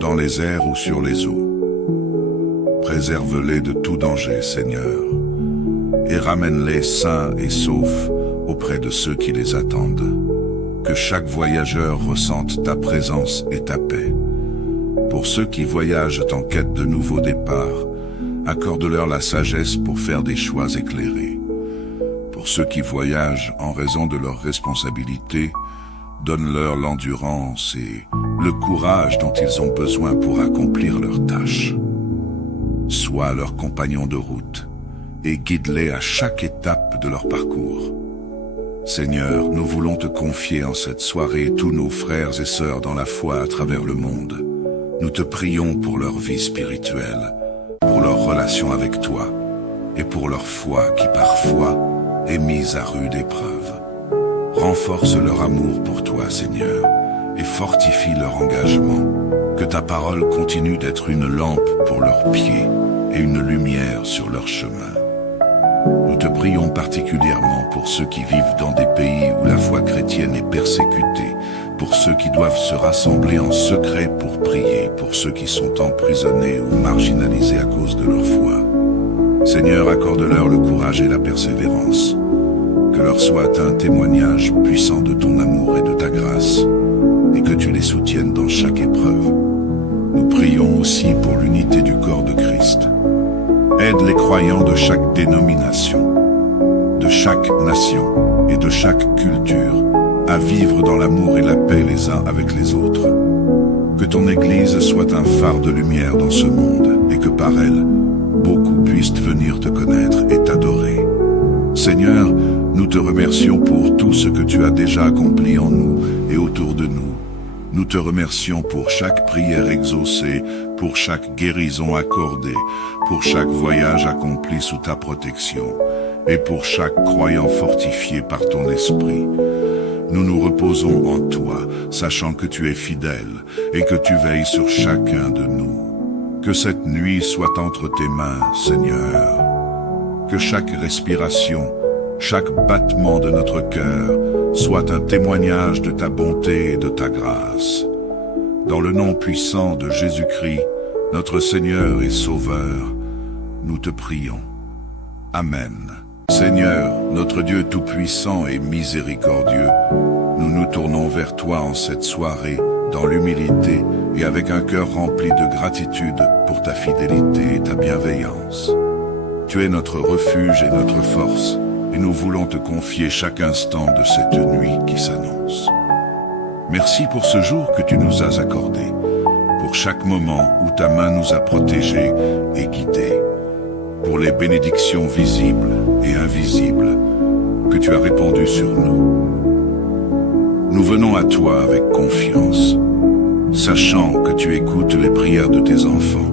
dans les airs ou sur les eaux. Préserve-les de tout danger, Seigneur, et ramène-les sains et saufs auprès de ceux qui les attendent. Que chaque voyageur ressente ta présence et ta paix. Pour ceux qui voyagent en quête de nouveaux départs, accorde-leur la sagesse pour faire des choix éclairés. Pour ceux qui voyagent en raison de leurs responsabilités, donne-leur l'endurance et le courage dont ils ont besoin pour accomplir leurs tâches. Sois leur compagnon de route et guide-les à chaque étape de leur parcours. Seigneur, nous voulons te confier en cette soirée tous nos frères et sœurs dans la foi à travers le monde. Nous te prions pour leur vie spirituelle, pour leur relation avec toi et pour leur foi qui parfois est mise à rude épreuve. Renforce leur amour pour toi, Seigneur, et fortifie leur engagement. Que ta parole continue d'être une lampe pour leurs pieds et une lumière sur leur chemin. Nous te prions particulièrement pour ceux qui vivent dans des pays où la foi chrétienne est persécutée, pour ceux qui doivent se rassembler en secret pour prier, pour ceux qui sont emprisonnés ou marginalisés à cause de leur foi. Seigneur, accorde-leur le courage et la persévérance. Que leur soit un témoignage puissant de ton amour et de ta grâce, et que tu les soutiennes dans chaque épreuve. Nous prions aussi pour l'unité du corps de Christ. Aide les croyants de chaque dénomination, de chaque nation et de chaque culture à vivre dans l'amour et la paix les uns avec les autres. Que ton Église soit un phare de lumière dans ce monde et que par elle, beaucoup puissent venir te connaître et t'adorer. Seigneur, nous te remercions pour tout ce que tu as déjà accompli en nous et autour de nous. Nous te remercions pour chaque prière exaucée, pour chaque guérison accordée, pour chaque voyage accompli sous ta protection et pour chaque croyant fortifié par ton esprit. Nous nous reposons en toi, sachant que tu es fidèle et que tu veilles sur chacun de nous. Que cette nuit soit entre tes mains, Seigneur. Que chaque respiration, chaque battement de notre cœur soit un témoignage de ta bonté et de ta grâce. Dans le nom puissant de Jésus-Christ, notre Seigneur et Sauveur, nous te prions. Amen. Seigneur, notre Dieu tout-puissant et miséricordieux, nous nous tournons vers toi en cette soirée, dans l'humilité et avec un cœur rempli de gratitude pour ta fidélité et ta bienveillance. Tu es notre refuge et notre force, et nous voulons te confier chaque instant de cette nuit qui s'annonce. Merci pour ce jour que tu nous as accordé, pour chaque moment où ta main nous a protégés et guidés, pour les bénédictions visibles et invisibles que tu as répandues sur nous. Nous venons à toi avec confiance, sachant que tu écoutes les prières de tes enfants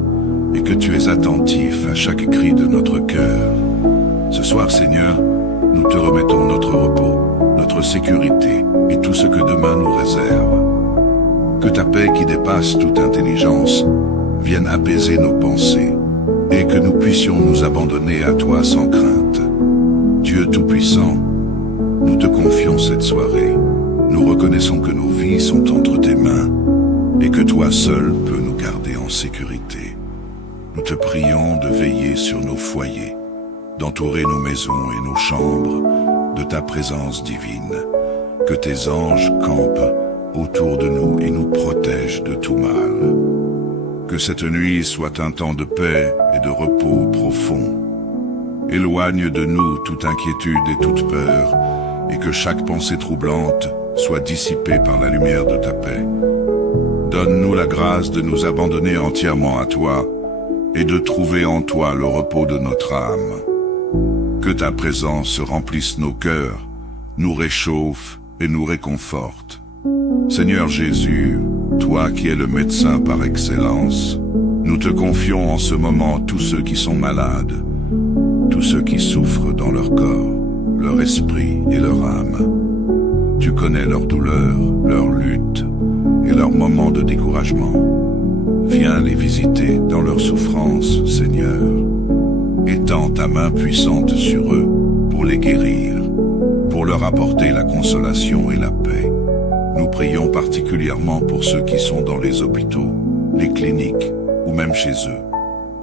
et que tu es attentif à chaque cri de notre cœur. Ce soir, Seigneur, nous te remettons notre repos, notre sécurité et tout ce que demain nous réserve. Que ta paix qui dépasse toute intelligence vienne apaiser nos pensées et que nous puissions nous abandonner à toi sans crainte. Dieu Tout-Puissant, nous te confions cette soirée. Nous reconnaissons que nos vies sont entre tes mains et que toi seul peux nous garder en sécurité. Nous te prions de veiller sur nos foyers, d'entourer nos maisons et nos chambres de ta présence divine. Que tes anges campent autour de nous et nous protègent de tout mal. Que cette nuit soit un temps de paix et de repos profond. Éloigne de nous toute inquiétude et toute peur, et que chaque pensée troublante soit dissipée par la lumière de ta paix. Donne-nous la grâce de nous abandonner entièrement à toi et de trouver en toi le repos de notre âme. Que ta présence remplisse nos cœurs, nous réchauffe et nous réconforte. Seigneur Jésus, toi qui es le médecin par excellence, nous te confions en ce moment tous ceux qui sont malades, tous ceux qui souffrent dans leur corps, leur esprit et leur âme. Tu connais leurs douleurs, leurs luttes et leurs moments de découragement. Viens les visiter dans leurs souffrances, Seigneur. Étends ta main puissante sur eux pour les guérir, pour leur apporter la consolation et la paix. Nous prions particulièrement pour ceux qui sont dans les hôpitaux, les cliniques ou même chez eux,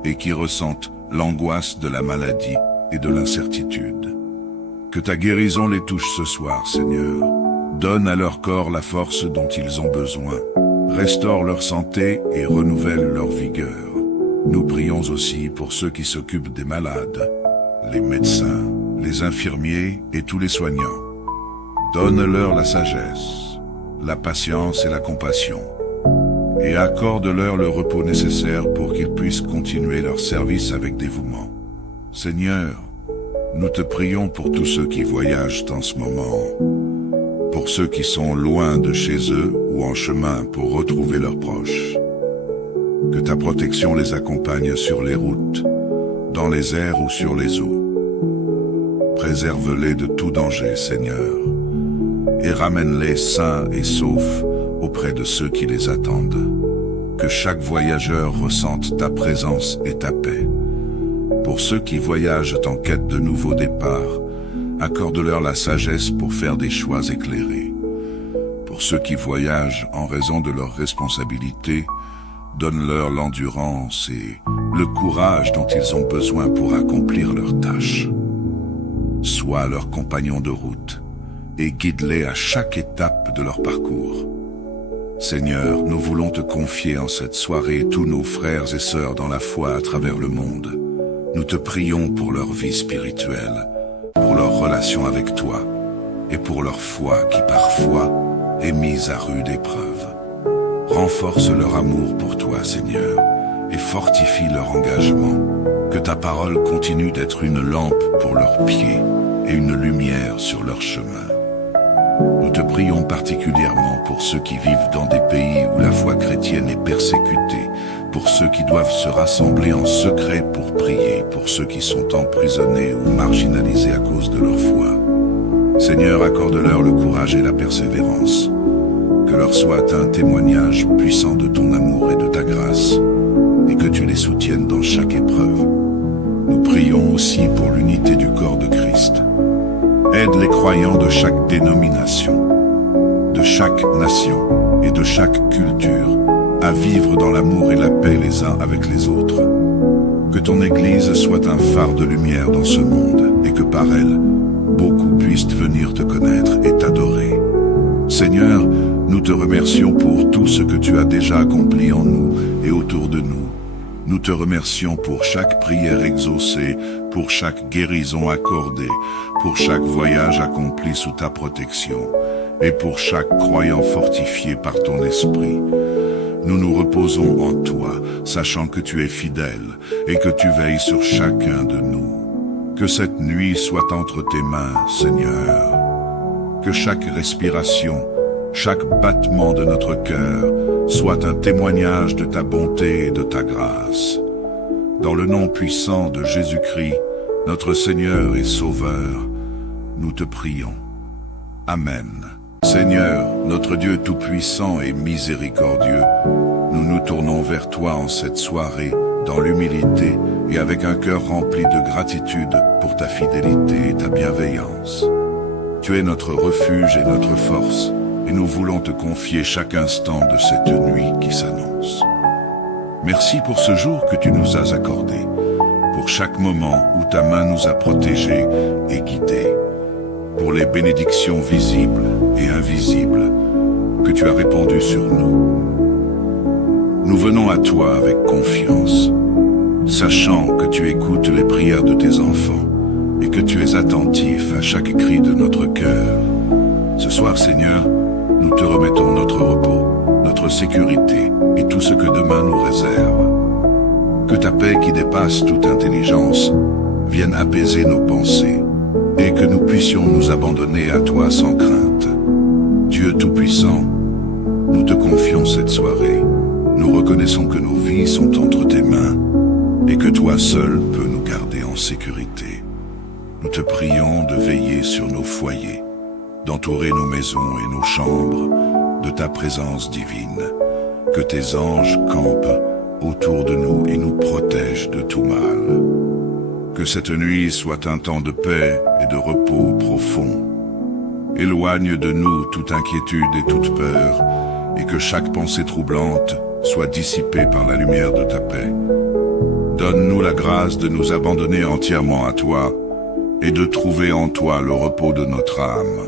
et qui ressentent l'angoisse de la maladie et de l'incertitude. Que ta guérison les touche ce soir, Seigneur. Donne à leur corps la force dont ils ont besoin. Restaure leur santé et renouvelle leur vigueur. Nous prions aussi pour ceux qui s'occupent des malades, les médecins, les infirmiers et tous les soignants. Donne-leur la sagesse, la patience et la compassion, et accorde-leur le repos nécessaire pour qu'ils puissent continuer leur service avec dévouement. Seigneur, nous te prions pour tous ceux qui voyagent en ce moment, pour ceux qui sont loin de chez eux ou en chemin pour retrouver leurs proches. Que ta protection les accompagne sur les routes, dans les airs ou sur les eaux. Préserve-les de tout danger, Seigneur, et ramène-les sains et saufs auprès de ceux qui les attendent. Que chaque voyageur ressente ta présence et ta paix. Pour ceux qui voyagent en quête de nouveaux départs, accorde-leur la sagesse pour faire des choix éclairés. Pour ceux qui voyagent en raison de leurs responsabilités, donne-leur l'endurance et le courage dont ils ont besoin pour accomplir leurs tâches. Sois leur compagnon de route et guide-les à chaque étape de leur parcours. Seigneur, nous voulons te confier en cette soirée tous nos frères et sœurs dans la foi à travers le monde. Nous te prions pour leur vie spirituelle, pour leur relation avec toi et pour leur foi qui parfois est mise à rude épreuve. Renforce leur amour pour toi, Seigneur, et fortifie leur engagement. Que ta parole continue d'être une lampe pour leurs pieds et une lumière sur leur chemin. Nous te prions particulièrement pour ceux qui vivent dans des pays où la foi chrétienne est persécutée, pour ceux qui doivent se rassembler en secret pour prier, pour ceux qui sont emprisonnés ou marginalisés à cause de leur foi. Seigneur, accorde-leur le courage et la persévérance. Que leur soit un témoignage puissant de ton amour et de ta grâce, et que tu les soutiennes dans chaque épreuve. Nous prions aussi pour l'unité du corps de Christ. Aide les croyants de chaque dénomination, de chaque nation et de chaque culture à vivre dans l'amour et la paix les uns avec les autres. Que ton Église soit un phare de lumière dans ce monde et que par elle, beaucoup puissent venir te connaître et t'adorer. Seigneur, nous te remercions pour tout ce que tu as déjà accompli en nous et autour de nous. Nous te remercions pour chaque prière exaucée, pour chaque guérison accordée, pour chaque voyage accompli sous ta protection, et pour chaque croyant fortifié par ton esprit. Nous nous reposons en toi, sachant que tu es fidèle et que tu veilles sur chacun de nous. Que cette nuit soit entre tes mains, Seigneur. Que chaque respiration, chaque battement de notre cœur soit un témoignage de ta bonté et de ta grâce. Dans le nom puissant de Jésus-Christ, notre Seigneur et Sauveur, nous te prions. Amen. Seigneur, notre Dieu tout-puissant et miséricordieux, nous nous tournons vers toi en cette soirée, dans l'humilité et avec un cœur rempli de gratitude pour ta fidélité et ta bienveillance. Tu es notre refuge et notre force, et nous voulons te confier chaque instant de cette nuit qui s'annonce. Merci pour ce jour que tu nous as accordé, pour chaque moment où ta main nous a protégés et guidés, pour les bénédictions visibles et invisibles que tu as répandues sur nous. Nous venons à toi avec confiance, sachant que tu écoutes les prières de tes enfants et que tu es attentif à chaque cri de notre cœur. Ce soir, Seigneur, nous te remettons notre repos, notre sécurité et tout ce que demain nous réserve. Que ta paix qui dépasse toute intelligence vienne apaiser nos pensées et que nous puissions nous abandonner à toi sans crainte. Dieu Tout-Puissant, nous te confions cette soirée. Nous reconnaissons que nos vies sont entre tes mains et que toi seul peux nous garder en sécurité. Nous te prions de veiller sur nos foyers, d'entourer nos maisons et nos chambres de ta présence divine. Que tes anges campent autour de nous et nous protègent de tout mal. Que cette nuit soit un temps de paix et de repos profond. Éloigne de nous toute inquiétude et toute peur, et que chaque pensée troublante soit dissipée par la lumière de ta paix. Donne-nous la grâce de nous abandonner entièrement à toi, et de trouver en toi le repos de notre âme.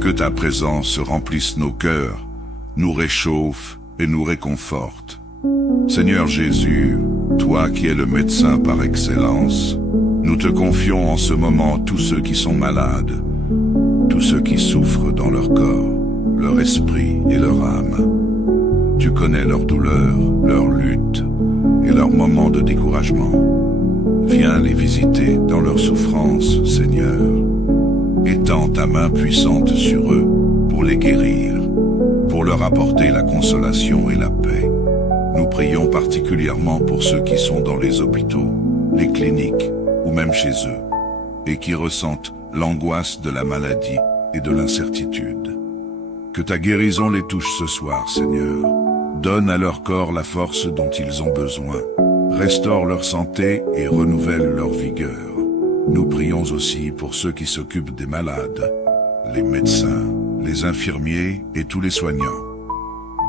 Que ta présence remplisse nos cœurs, nous réchauffe et nous réconforte. Seigneur Jésus, toi qui es le médecin par excellence, nous te confions en ce moment tous ceux qui sont malades, tous ceux qui souffrent dans leur corps, leur esprit et leur âme. Tu connais leurs douleurs, leurs luttes et leurs moments de découragement. Viens les visiter dans leurs souffrances, Seigneur. Étends ta main puissante sur eux pour les guérir, pour leur apporter la consolation et la paix. Nous prions particulièrement pour ceux qui sont dans les hôpitaux, les cliniques ou même chez eux, et qui ressentent l'angoisse de la maladie et de l'incertitude. Que ta guérison les touche ce soir, Seigneur. Donne à leur corps la force dont ils ont besoin. Restaure leur santé et renouvelle leur vigueur. Nous prions aussi pour ceux qui s'occupent des malades, les médecins, les infirmiers et tous les soignants.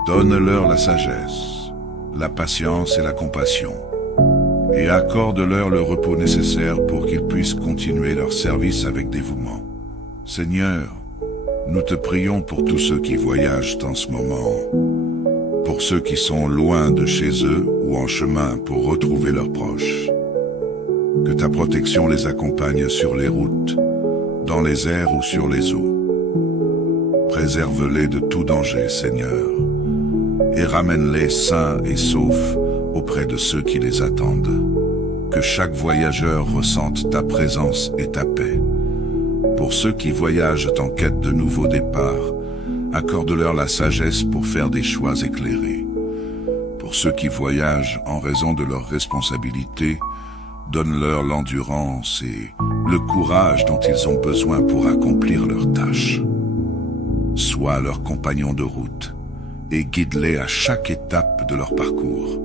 Donne-leur la sagesse, la patience et la compassion, et accorde-leur le repos nécessaire pour qu'ils puissent continuer leur service avec dévouement. Seigneur, nous te prions pour tous ceux qui voyagent en ce moment, pour ceux qui sont loin de chez eux ou en chemin pour retrouver leurs proches. Que ta protection les accompagne sur les routes, dans les airs ou sur les eaux. Préserve-les de tout danger, Seigneur, et ramène-les sains et saufs auprès de ceux qui les attendent. Que chaque voyageur ressente ta présence et ta paix. Pour ceux qui voyagent en quête de nouveaux départs, accorde-leur la sagesse pour faire des choix éclairés. Pour ceux qui voyagent en raison de leurs responsabilités, donne-leur l'endurance et le courage dont ils ont besoin pour accomplir leurs tâches. Sois leur compagnon de route et guide-les à chaque étape de leur parcours.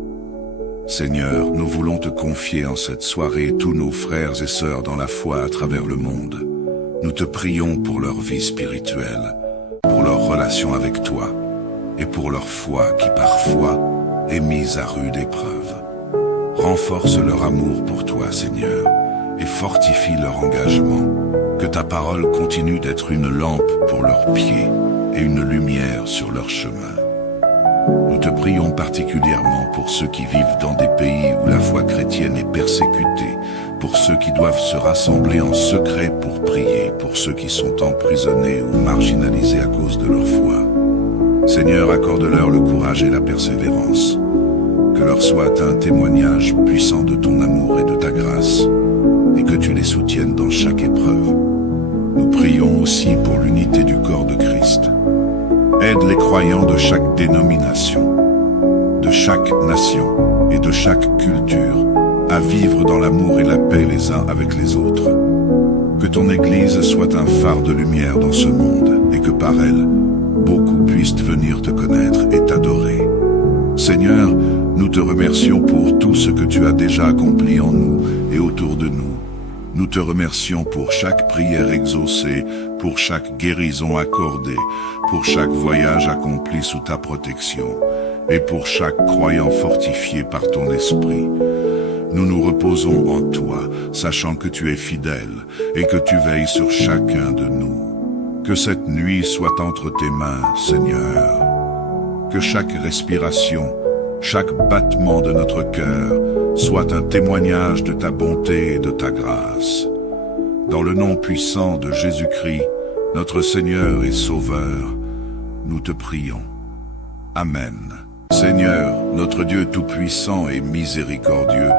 Seigneur, nous voulons te confier en cette soirée tous nos frères et sœurs dans la foi à travers le monde. Nous te prions pour leur vie spirituelle, pour leur relation avec toi et pour leur foi qui parfois est mise à rude épreuve. Renforce leur amour pour toi, Seigneur, et fortifie leur engagement. Que ta parole continue d'être une lampe pour leurs pieds et une lumière sur leur chemin. Nous te prions particulièrement pour ceux qui vivent dans des pays où la foi chrétienne est persécutée, pour ceux qui doivent se rassembler en secret pour prier, pour ceux qui sont emprisonnés ou marginalisés à cause de leur foi. Seigneur, accorde-leur le courage et la persévérance. Que leur soit un témoignage puissant de ton amour et de ta grâce, et que tu les soutiennes dans chaque épreuve. Nous prions aussi pour l'unité du corps de Christ. Aide les croyants de chaque dénomination, de chaque nation et de chaque culture à vivre dans l'amour et la paix les uns avec les autres. Que ton Église soit un phare de lumière dans ce monde et que par elle, beaucoup puissent venir te connaître et t'adorer. Seigneur, nous te remercions pour tout ce que tu as déjà accompli en nous et autour de nous. Nous te remercions pour chaque prière exaucée, pour chaque guérison accordée, pour chaque voyage accompli sous ta protection, et pour chaque croyant fortifié par ton esprit. Nous nous reposons en toi, sachant que tu es fidèle et que tu veilles sur chacun de nous. Que cette nuit soit entre tes mains, Seigneur. Que chaque respiration, chaque battement de notre cœur soit un témoignage de ta bonté et de ta grâce. Dans le nom puissant de Jésus-Christ, notre Seigneur et Sauveur, nous te prions. Amen. Seigneur, notre Dieu tout-puissant et miséricordieux,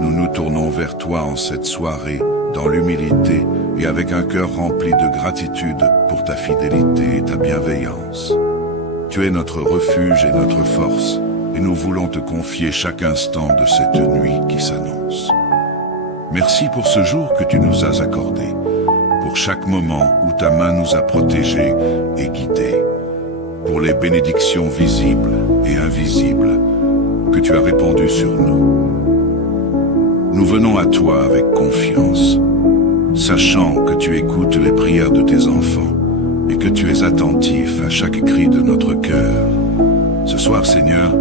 nous nous tournons vers toi en cette soirée, dans l'humilité et avec un cœur rempli de gratitude pour ta fidélité et ta bienveillance. Tu es notre refuge et notre force, et nous voulons te confier chaque instant de cette nuit qui s'annonce. Merci pour ce jour que tu nous as accordé, pour chaque moment où ta main nous a protégés et guidés, pour les bénédictions visibles et invisibles que tu as répandues sur nous. Nous venons à toi avec confiance, sachant que tu écoutes les prières de tes enfants et que tu es attentif à chaque cri de notre cœur. Ce soir, Seigneur,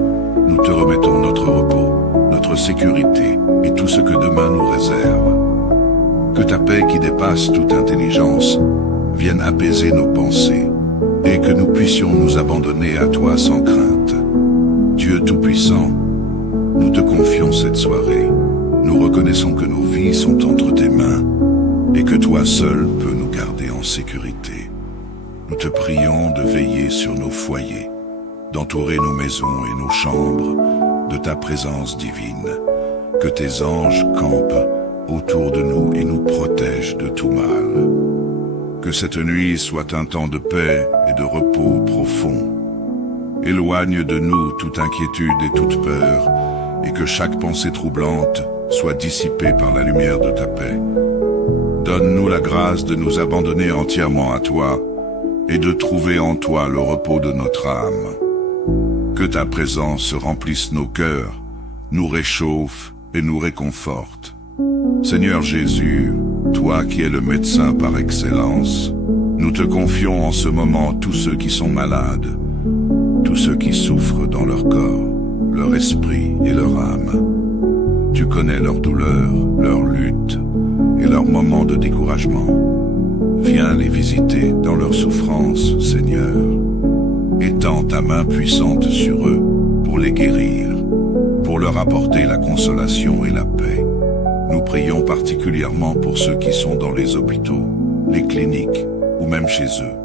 nous te remettons notre repos, notre sécurité et tout ce que demain nous réserve. Que ta paix qui dépasse toute intelligence vienne apaiser nos pensées et que nous puissions nous abandonner à toi sans crainte. Dieu Tout-Puissant, nous te confions cette soirée. Nous reconnaissons que nos vies sont entre tes mains et que toi seul peux nous garder en sécurité. Nous te prions de veiller sur nos foyers, d'entourer nos maisons et nos chambres de ta présence divine. Que tes anges campent autour de nous et nous protègent de tout mal. Que cette nuit soit un temps de paix et de repos profond. Éloigne de nous toute inquiétude et toute peur, et que chaque pensée troublante soit dissipée par la lumière de ta paix. Donne-nous la grâce de nous abandonner entièrement à toi, et de trouver en toi le repos de notre âme. Que ta présence remplisse nos cœurs, nous réchauffe et nous réconforte. Seigneur Jésus, toi qui es le médecin par excellence, nous te confions en ce moment tous ceux qui sont malades, tous ceux qui souffrent dans leur corps, leur esprit et leur âme. Tu connais leurs douleurs, leurs luttes et leurs moments de découragement. Viens les visiter dans leurs souffrances, Seigneur. Étends ta main puissante sur eux pour les guérir, pour leur apporter la consolation et la paix. Nous prions particulièrement pour ceux qui sont dans les hôpitaux, les cliniques ou même chez eux,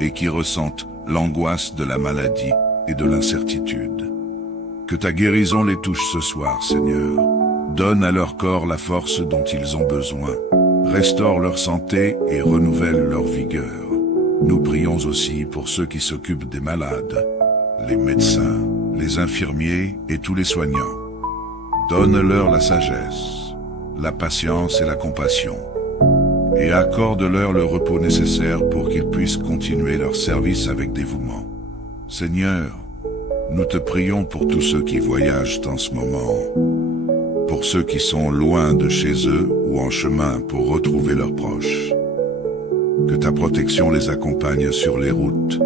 et qui ressentent l'angoisse de la maladie et de l'incertitude. Que ta guérison les touche ce soir, Seigneur. Donne à leur corps la force dont ils ont besoin. Restaure leur santé et renouvelle leur vigueur. Nous prions aussi pour ceux qui s'occupent des malades, les médecins, les infirmiers et tous les soignants. Donne-leur la sagesse, la patience et la compassion, et accorde-leur le repos nécessaire pour qu'ils puissent continuer leur service avec dévouement. Seigneur, nous te prions pour tous ceux qui voyagent en ce moment, pour ceux qui sont loin de chez eux ou en chemin pour retrouver leurs proches. Que ta protection les accompagne sur les routes,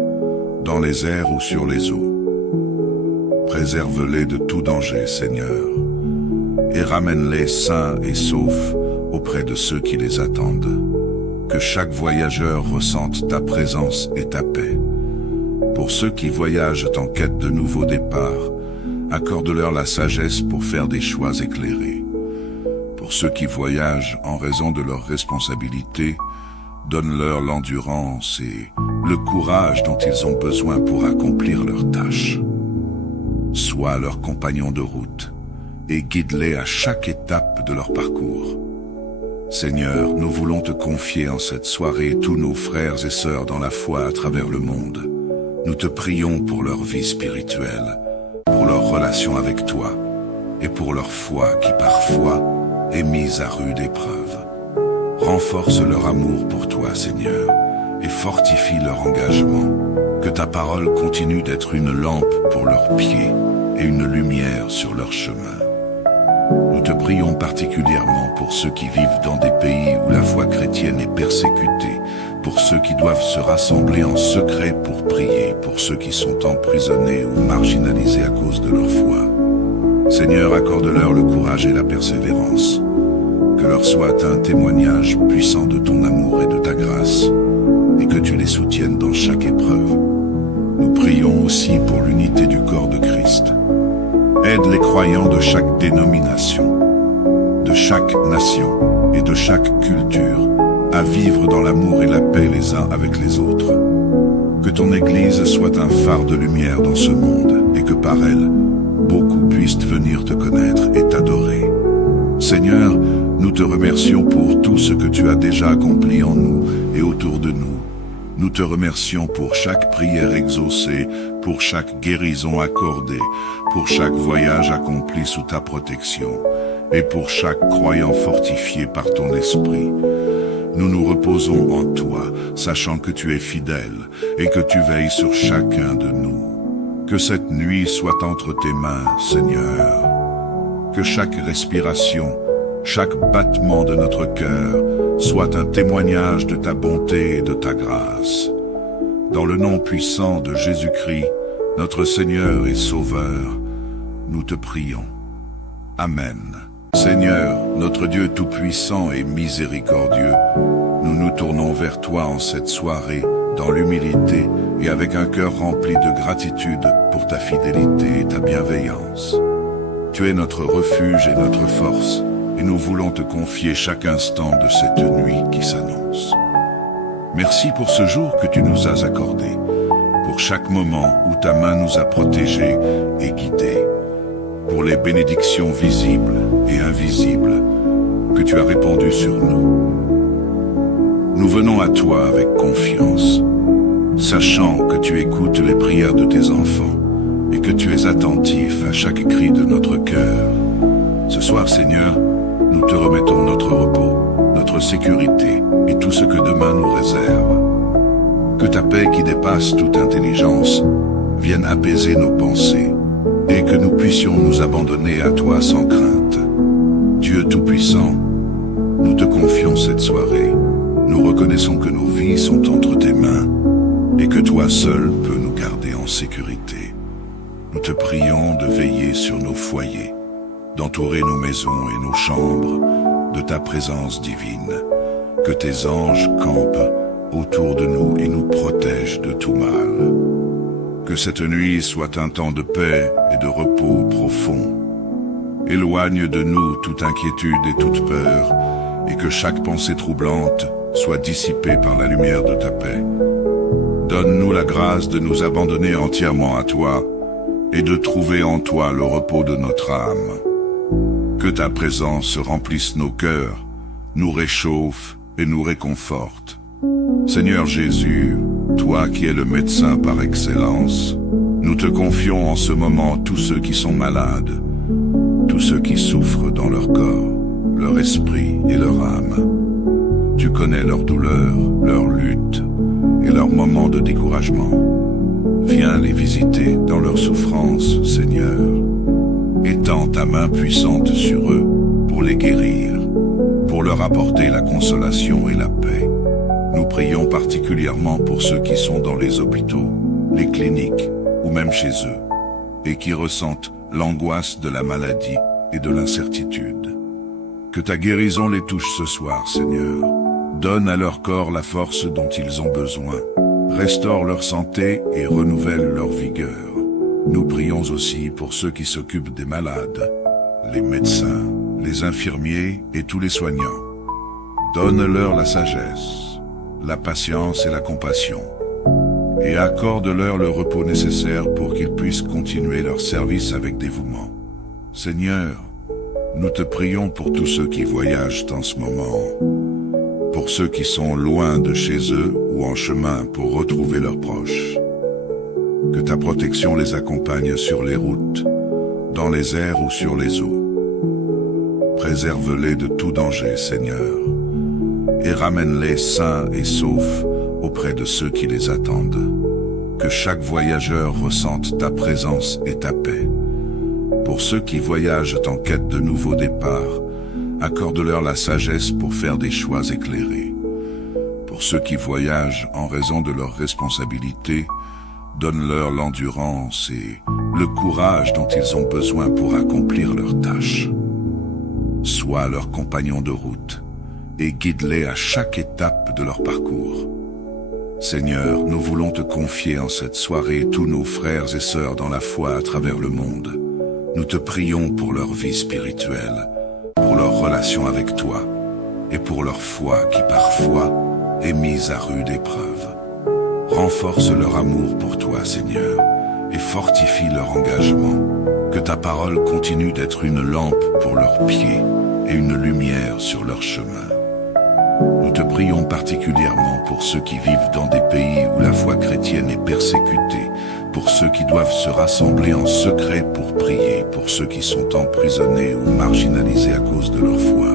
dans les airs ou sur les eaux. Préserve-les de tout danger, Seigneur, et ramène-les sains et saufs auprès de ceux qui les attendent. Que chaque voyageur ressente ta présence et ta paix. Pour ceux qui voyagent en quête de nouveaux départs, accorde-leur la sagesse pour faire des choix éclairés. Pour ceux qui voyagent en raison de leurs responsabilités, donne-leur l'endurance et le courage dont ils ont besoin pour accomplir leurs tâches. Sois leur compagnon de route et guide-les à chaque étape de leur parcours. Seigneur, nous voulons te confier en cette soirée tous nos frères et sœurs dans la foi à travers le monde. Nous te prions pour leur vie spirituelle, pour leur relation avec toi et pour leur foi qui parfois est mise à rude épreuve. Renforce leur amour pour toi, Seigneur, et fortifie leur engagement. Que ta parole continue d'être une lampe pour leurs pieds et une lumière sur leur chemin. Nous te prions particulièrement pour ceux qui vivent dans des pays où la foi chrétienne est persécutée, pour ceux qui doivent se rassembler en secret pour prier, pour ceux qui sont emprisonnés ou marginalisés à cause de leur foi. Seigneur, accorde-leur le courage et la persévérance. Que leur soit un témoignage puissant de ton amour et de ta grâce, et que tu les soutiennes dans chaque épreuve. Nous prions aussi pour l'unité du corps de Christ. Aide les croyants de chaque dénomination, de chaque nation et de chaque culture à vivre dans l'amour et la paix les uns avec les autres. Que ton Église soit un phare de lumière dans ce monde et que par elle, beaucoup puissent venir te connaître et t'adorer. Seigneur, nous te remercions pour tout ce que tu as déjà accompli en nous et autour de nous. Nous te remercions pour chaque prière exaucée, pour chaque guérison accordée, pour chaque voyage accompli sous ta protection, et pour chaque croyant fortifié par ton esprit. Nous nous reposons en toi, sachant que tu es fidèle et que tu veilles sur chacun de nous. Que cette nuit soit entre tes mains, Seigneur. Que chaque respiration, chaque battement de notre cœur soit un témoignage de ta bonté et de ta grâce. Dans le nom puissant de Jésus-Christ, notre Seigneur et Sauveur, nous te prions. Amen. Seigneur, notre Dieu tout-puissant et miséricordieux, nous nous tournons vers toi en cette soirée, dans l'humilité et avec un cœur rempli de gratitude pour ta fidélité et ta bienveillance. Tu es notre refuge et notre force, et nous voulons te confier chaque instant de cette nuit qui s'annonce. Merci pour ce jour que tu nous as accordé, pour chaque moment où ta main nous a protégés et guidés, pour les bénédictions visibles et invisibles que tu as répandues sur nous. Nous venons à toi avec confiance, sachant que tu écoutes les prières de tes enfants et que tu es attentif à chaque cri de notre cœur. Ce soir, Seigneur, nous te remettons notre repos, notre sécurité et tout ce que demain nous réserve. Que ta paix qui dépasse toute intelligence vienne apaiser nos pensées et que nous puissions nous abandonner à toi sans crainte. Dieu Tout-Puissant, nous te confions cette soirée. Nous reconnaissons que nos vies sont entre tes mains et que toi seul peux nous garder en sécurité. Nous te prions de veiller sur nos foyers, d'entourer nos maisons et nos chambres de ta présence divine. Que tes anges campent autour de nous et nous protègent de tout mal. Que cette nuit soit un temps de paix et de repos profond. Éloigne de nous toute inquiétude et toute peur, et que chaque pensée troublante soit dissipée par la lumière de ta paix. Donne-nous la grâce de nous abandonner entièrement à toi et de trouver en toi le repos de notre âme. Que ta présence remplisse nos cœurs, nous réchauffe et nous réconforte. Seigneur Jésus, toi qui es le médecin par excellence, nous te confions en ce moment tous ceux qui sont malades, tous ceux qui souffrent dans leur corps, leur esprit et leur âme. Tu connais leurs douleurs, leurs luttes et leurs moments de découragement. Viens les visiter dans leur souffrance, Seigneur. Étends ta main puissante sur eux pour les guérir, pour leur apporter la consolation et la paix. Nous prions particulièrement pour ceux qui sont dans les hôpitaux, les cliniques ou même chez eux, et qui ressentent l'angoisse de la maladie et de l'incertitude. Que ta guérison les touche ce soir, Seigneur. Donne à leur corps la force dont ils ont besoin. Restaure leur santé et renouvelle leur vigueur. Nous prions aussi pour ceux qui s'occupent des malades, les médecins, les infirmiers et tous les soignants. Donne-leur la sagesse, la patience et la compassion, et accorde-leur le repos nécessaire pour qu'ils puissent continuer leur service avec dévouement. Seigneur, nous te prions pour tous ceux qui voyagent en ce moment, pour ceux qui sont loin de chez eux ou en chemin pour retrouver leurs proches. Que ta protection les accompagne sur les routes, dans les airs ou sur les eaux. Préserve-les de tout danger, Seigneur, et ramène-les sains et saufs auprès de ceux qui les attendent. Que chaque voyageur ressente ta présence et ta paix. Pour ceux qui voyagent en quête de nouveaux départs, accorde-leur la sagesse pour faire des choix éclairés. Pour ceux qui voyagent en raison de leurs responsabilités, donne-leur l'endurance et le courage dont ils ont besoin pour accomplir leurs tâches. Sois leur compagnon de route et guide-les à chaque étape de leur parcours. Seigneur, nous voulons te confier en cette soirée tous nos frères et sœurs dans la foi à travers le monde. Nous te prions pour leur vie spirituelle, pour leur relation avec toi et pour leur foi qui parfois est mise à rude épreuve. Renforce leur amour pour toi, Seigneur, et fortifie leur engagement. Que ta parole continue d'être une lampe pour leurs pieds et une lumière sur leur chemin. Nous te prions particulièrement pour ceux qui vivent dans des pays où la foi chrétienne est persécutée, pour ceux qui doivent se rassembler en secret pour prier, pour ceux qui sont emprisonnés ou marginalisés à cause de leur foi.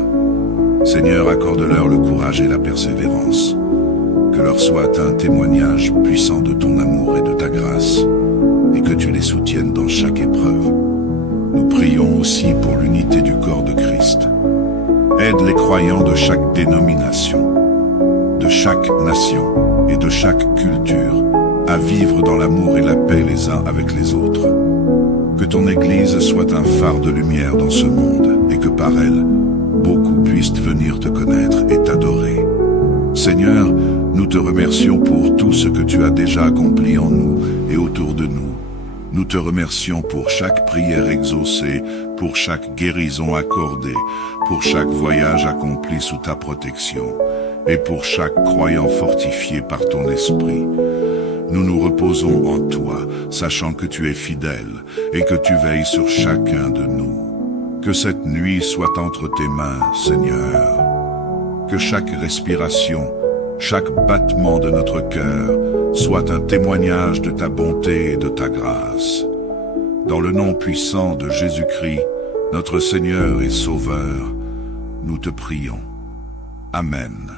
Seigneur, accorde-leur le courage et la persévérance. Que leur soit un témoignage puissant de ton amour et de ta grâce, et que tu les soutiennes dans chaque épreuve. Nous prions aussi pour l'unité du corps de Christ. Aide les croyants de chaque dénomination, de chaque nation et de chaque culture à vivre dans l'amour et la paix les uns avec les autres. Que ton Église soit un phare de lumière dans ce monde et que par elle, beaucoup puissent venir te connaître et t'adorer. Seigneur, nous te remercions pour tout ce que tu as déjà accompli en nous et autour de nous. Nous te remercions pour chaque prière exaucée, pour chaque guérison accordée, pour chaque voyage accompli sous ta protection, et pour chaque croyant fortifié par ton esprit. Nous nous reposons en toi, sachant que tu es fidèle et que tu veilles sur chacun de nous. Que cette nuit soit entre tes mains, Seigneur. Que chaque respiration, chaque battement de notre cœur soit un témoignage de ta bonté et de ta grâce. Dans le nom puissant de Jésus-Christ, notre Seigneur et Sauveur, nous te prions. Amen.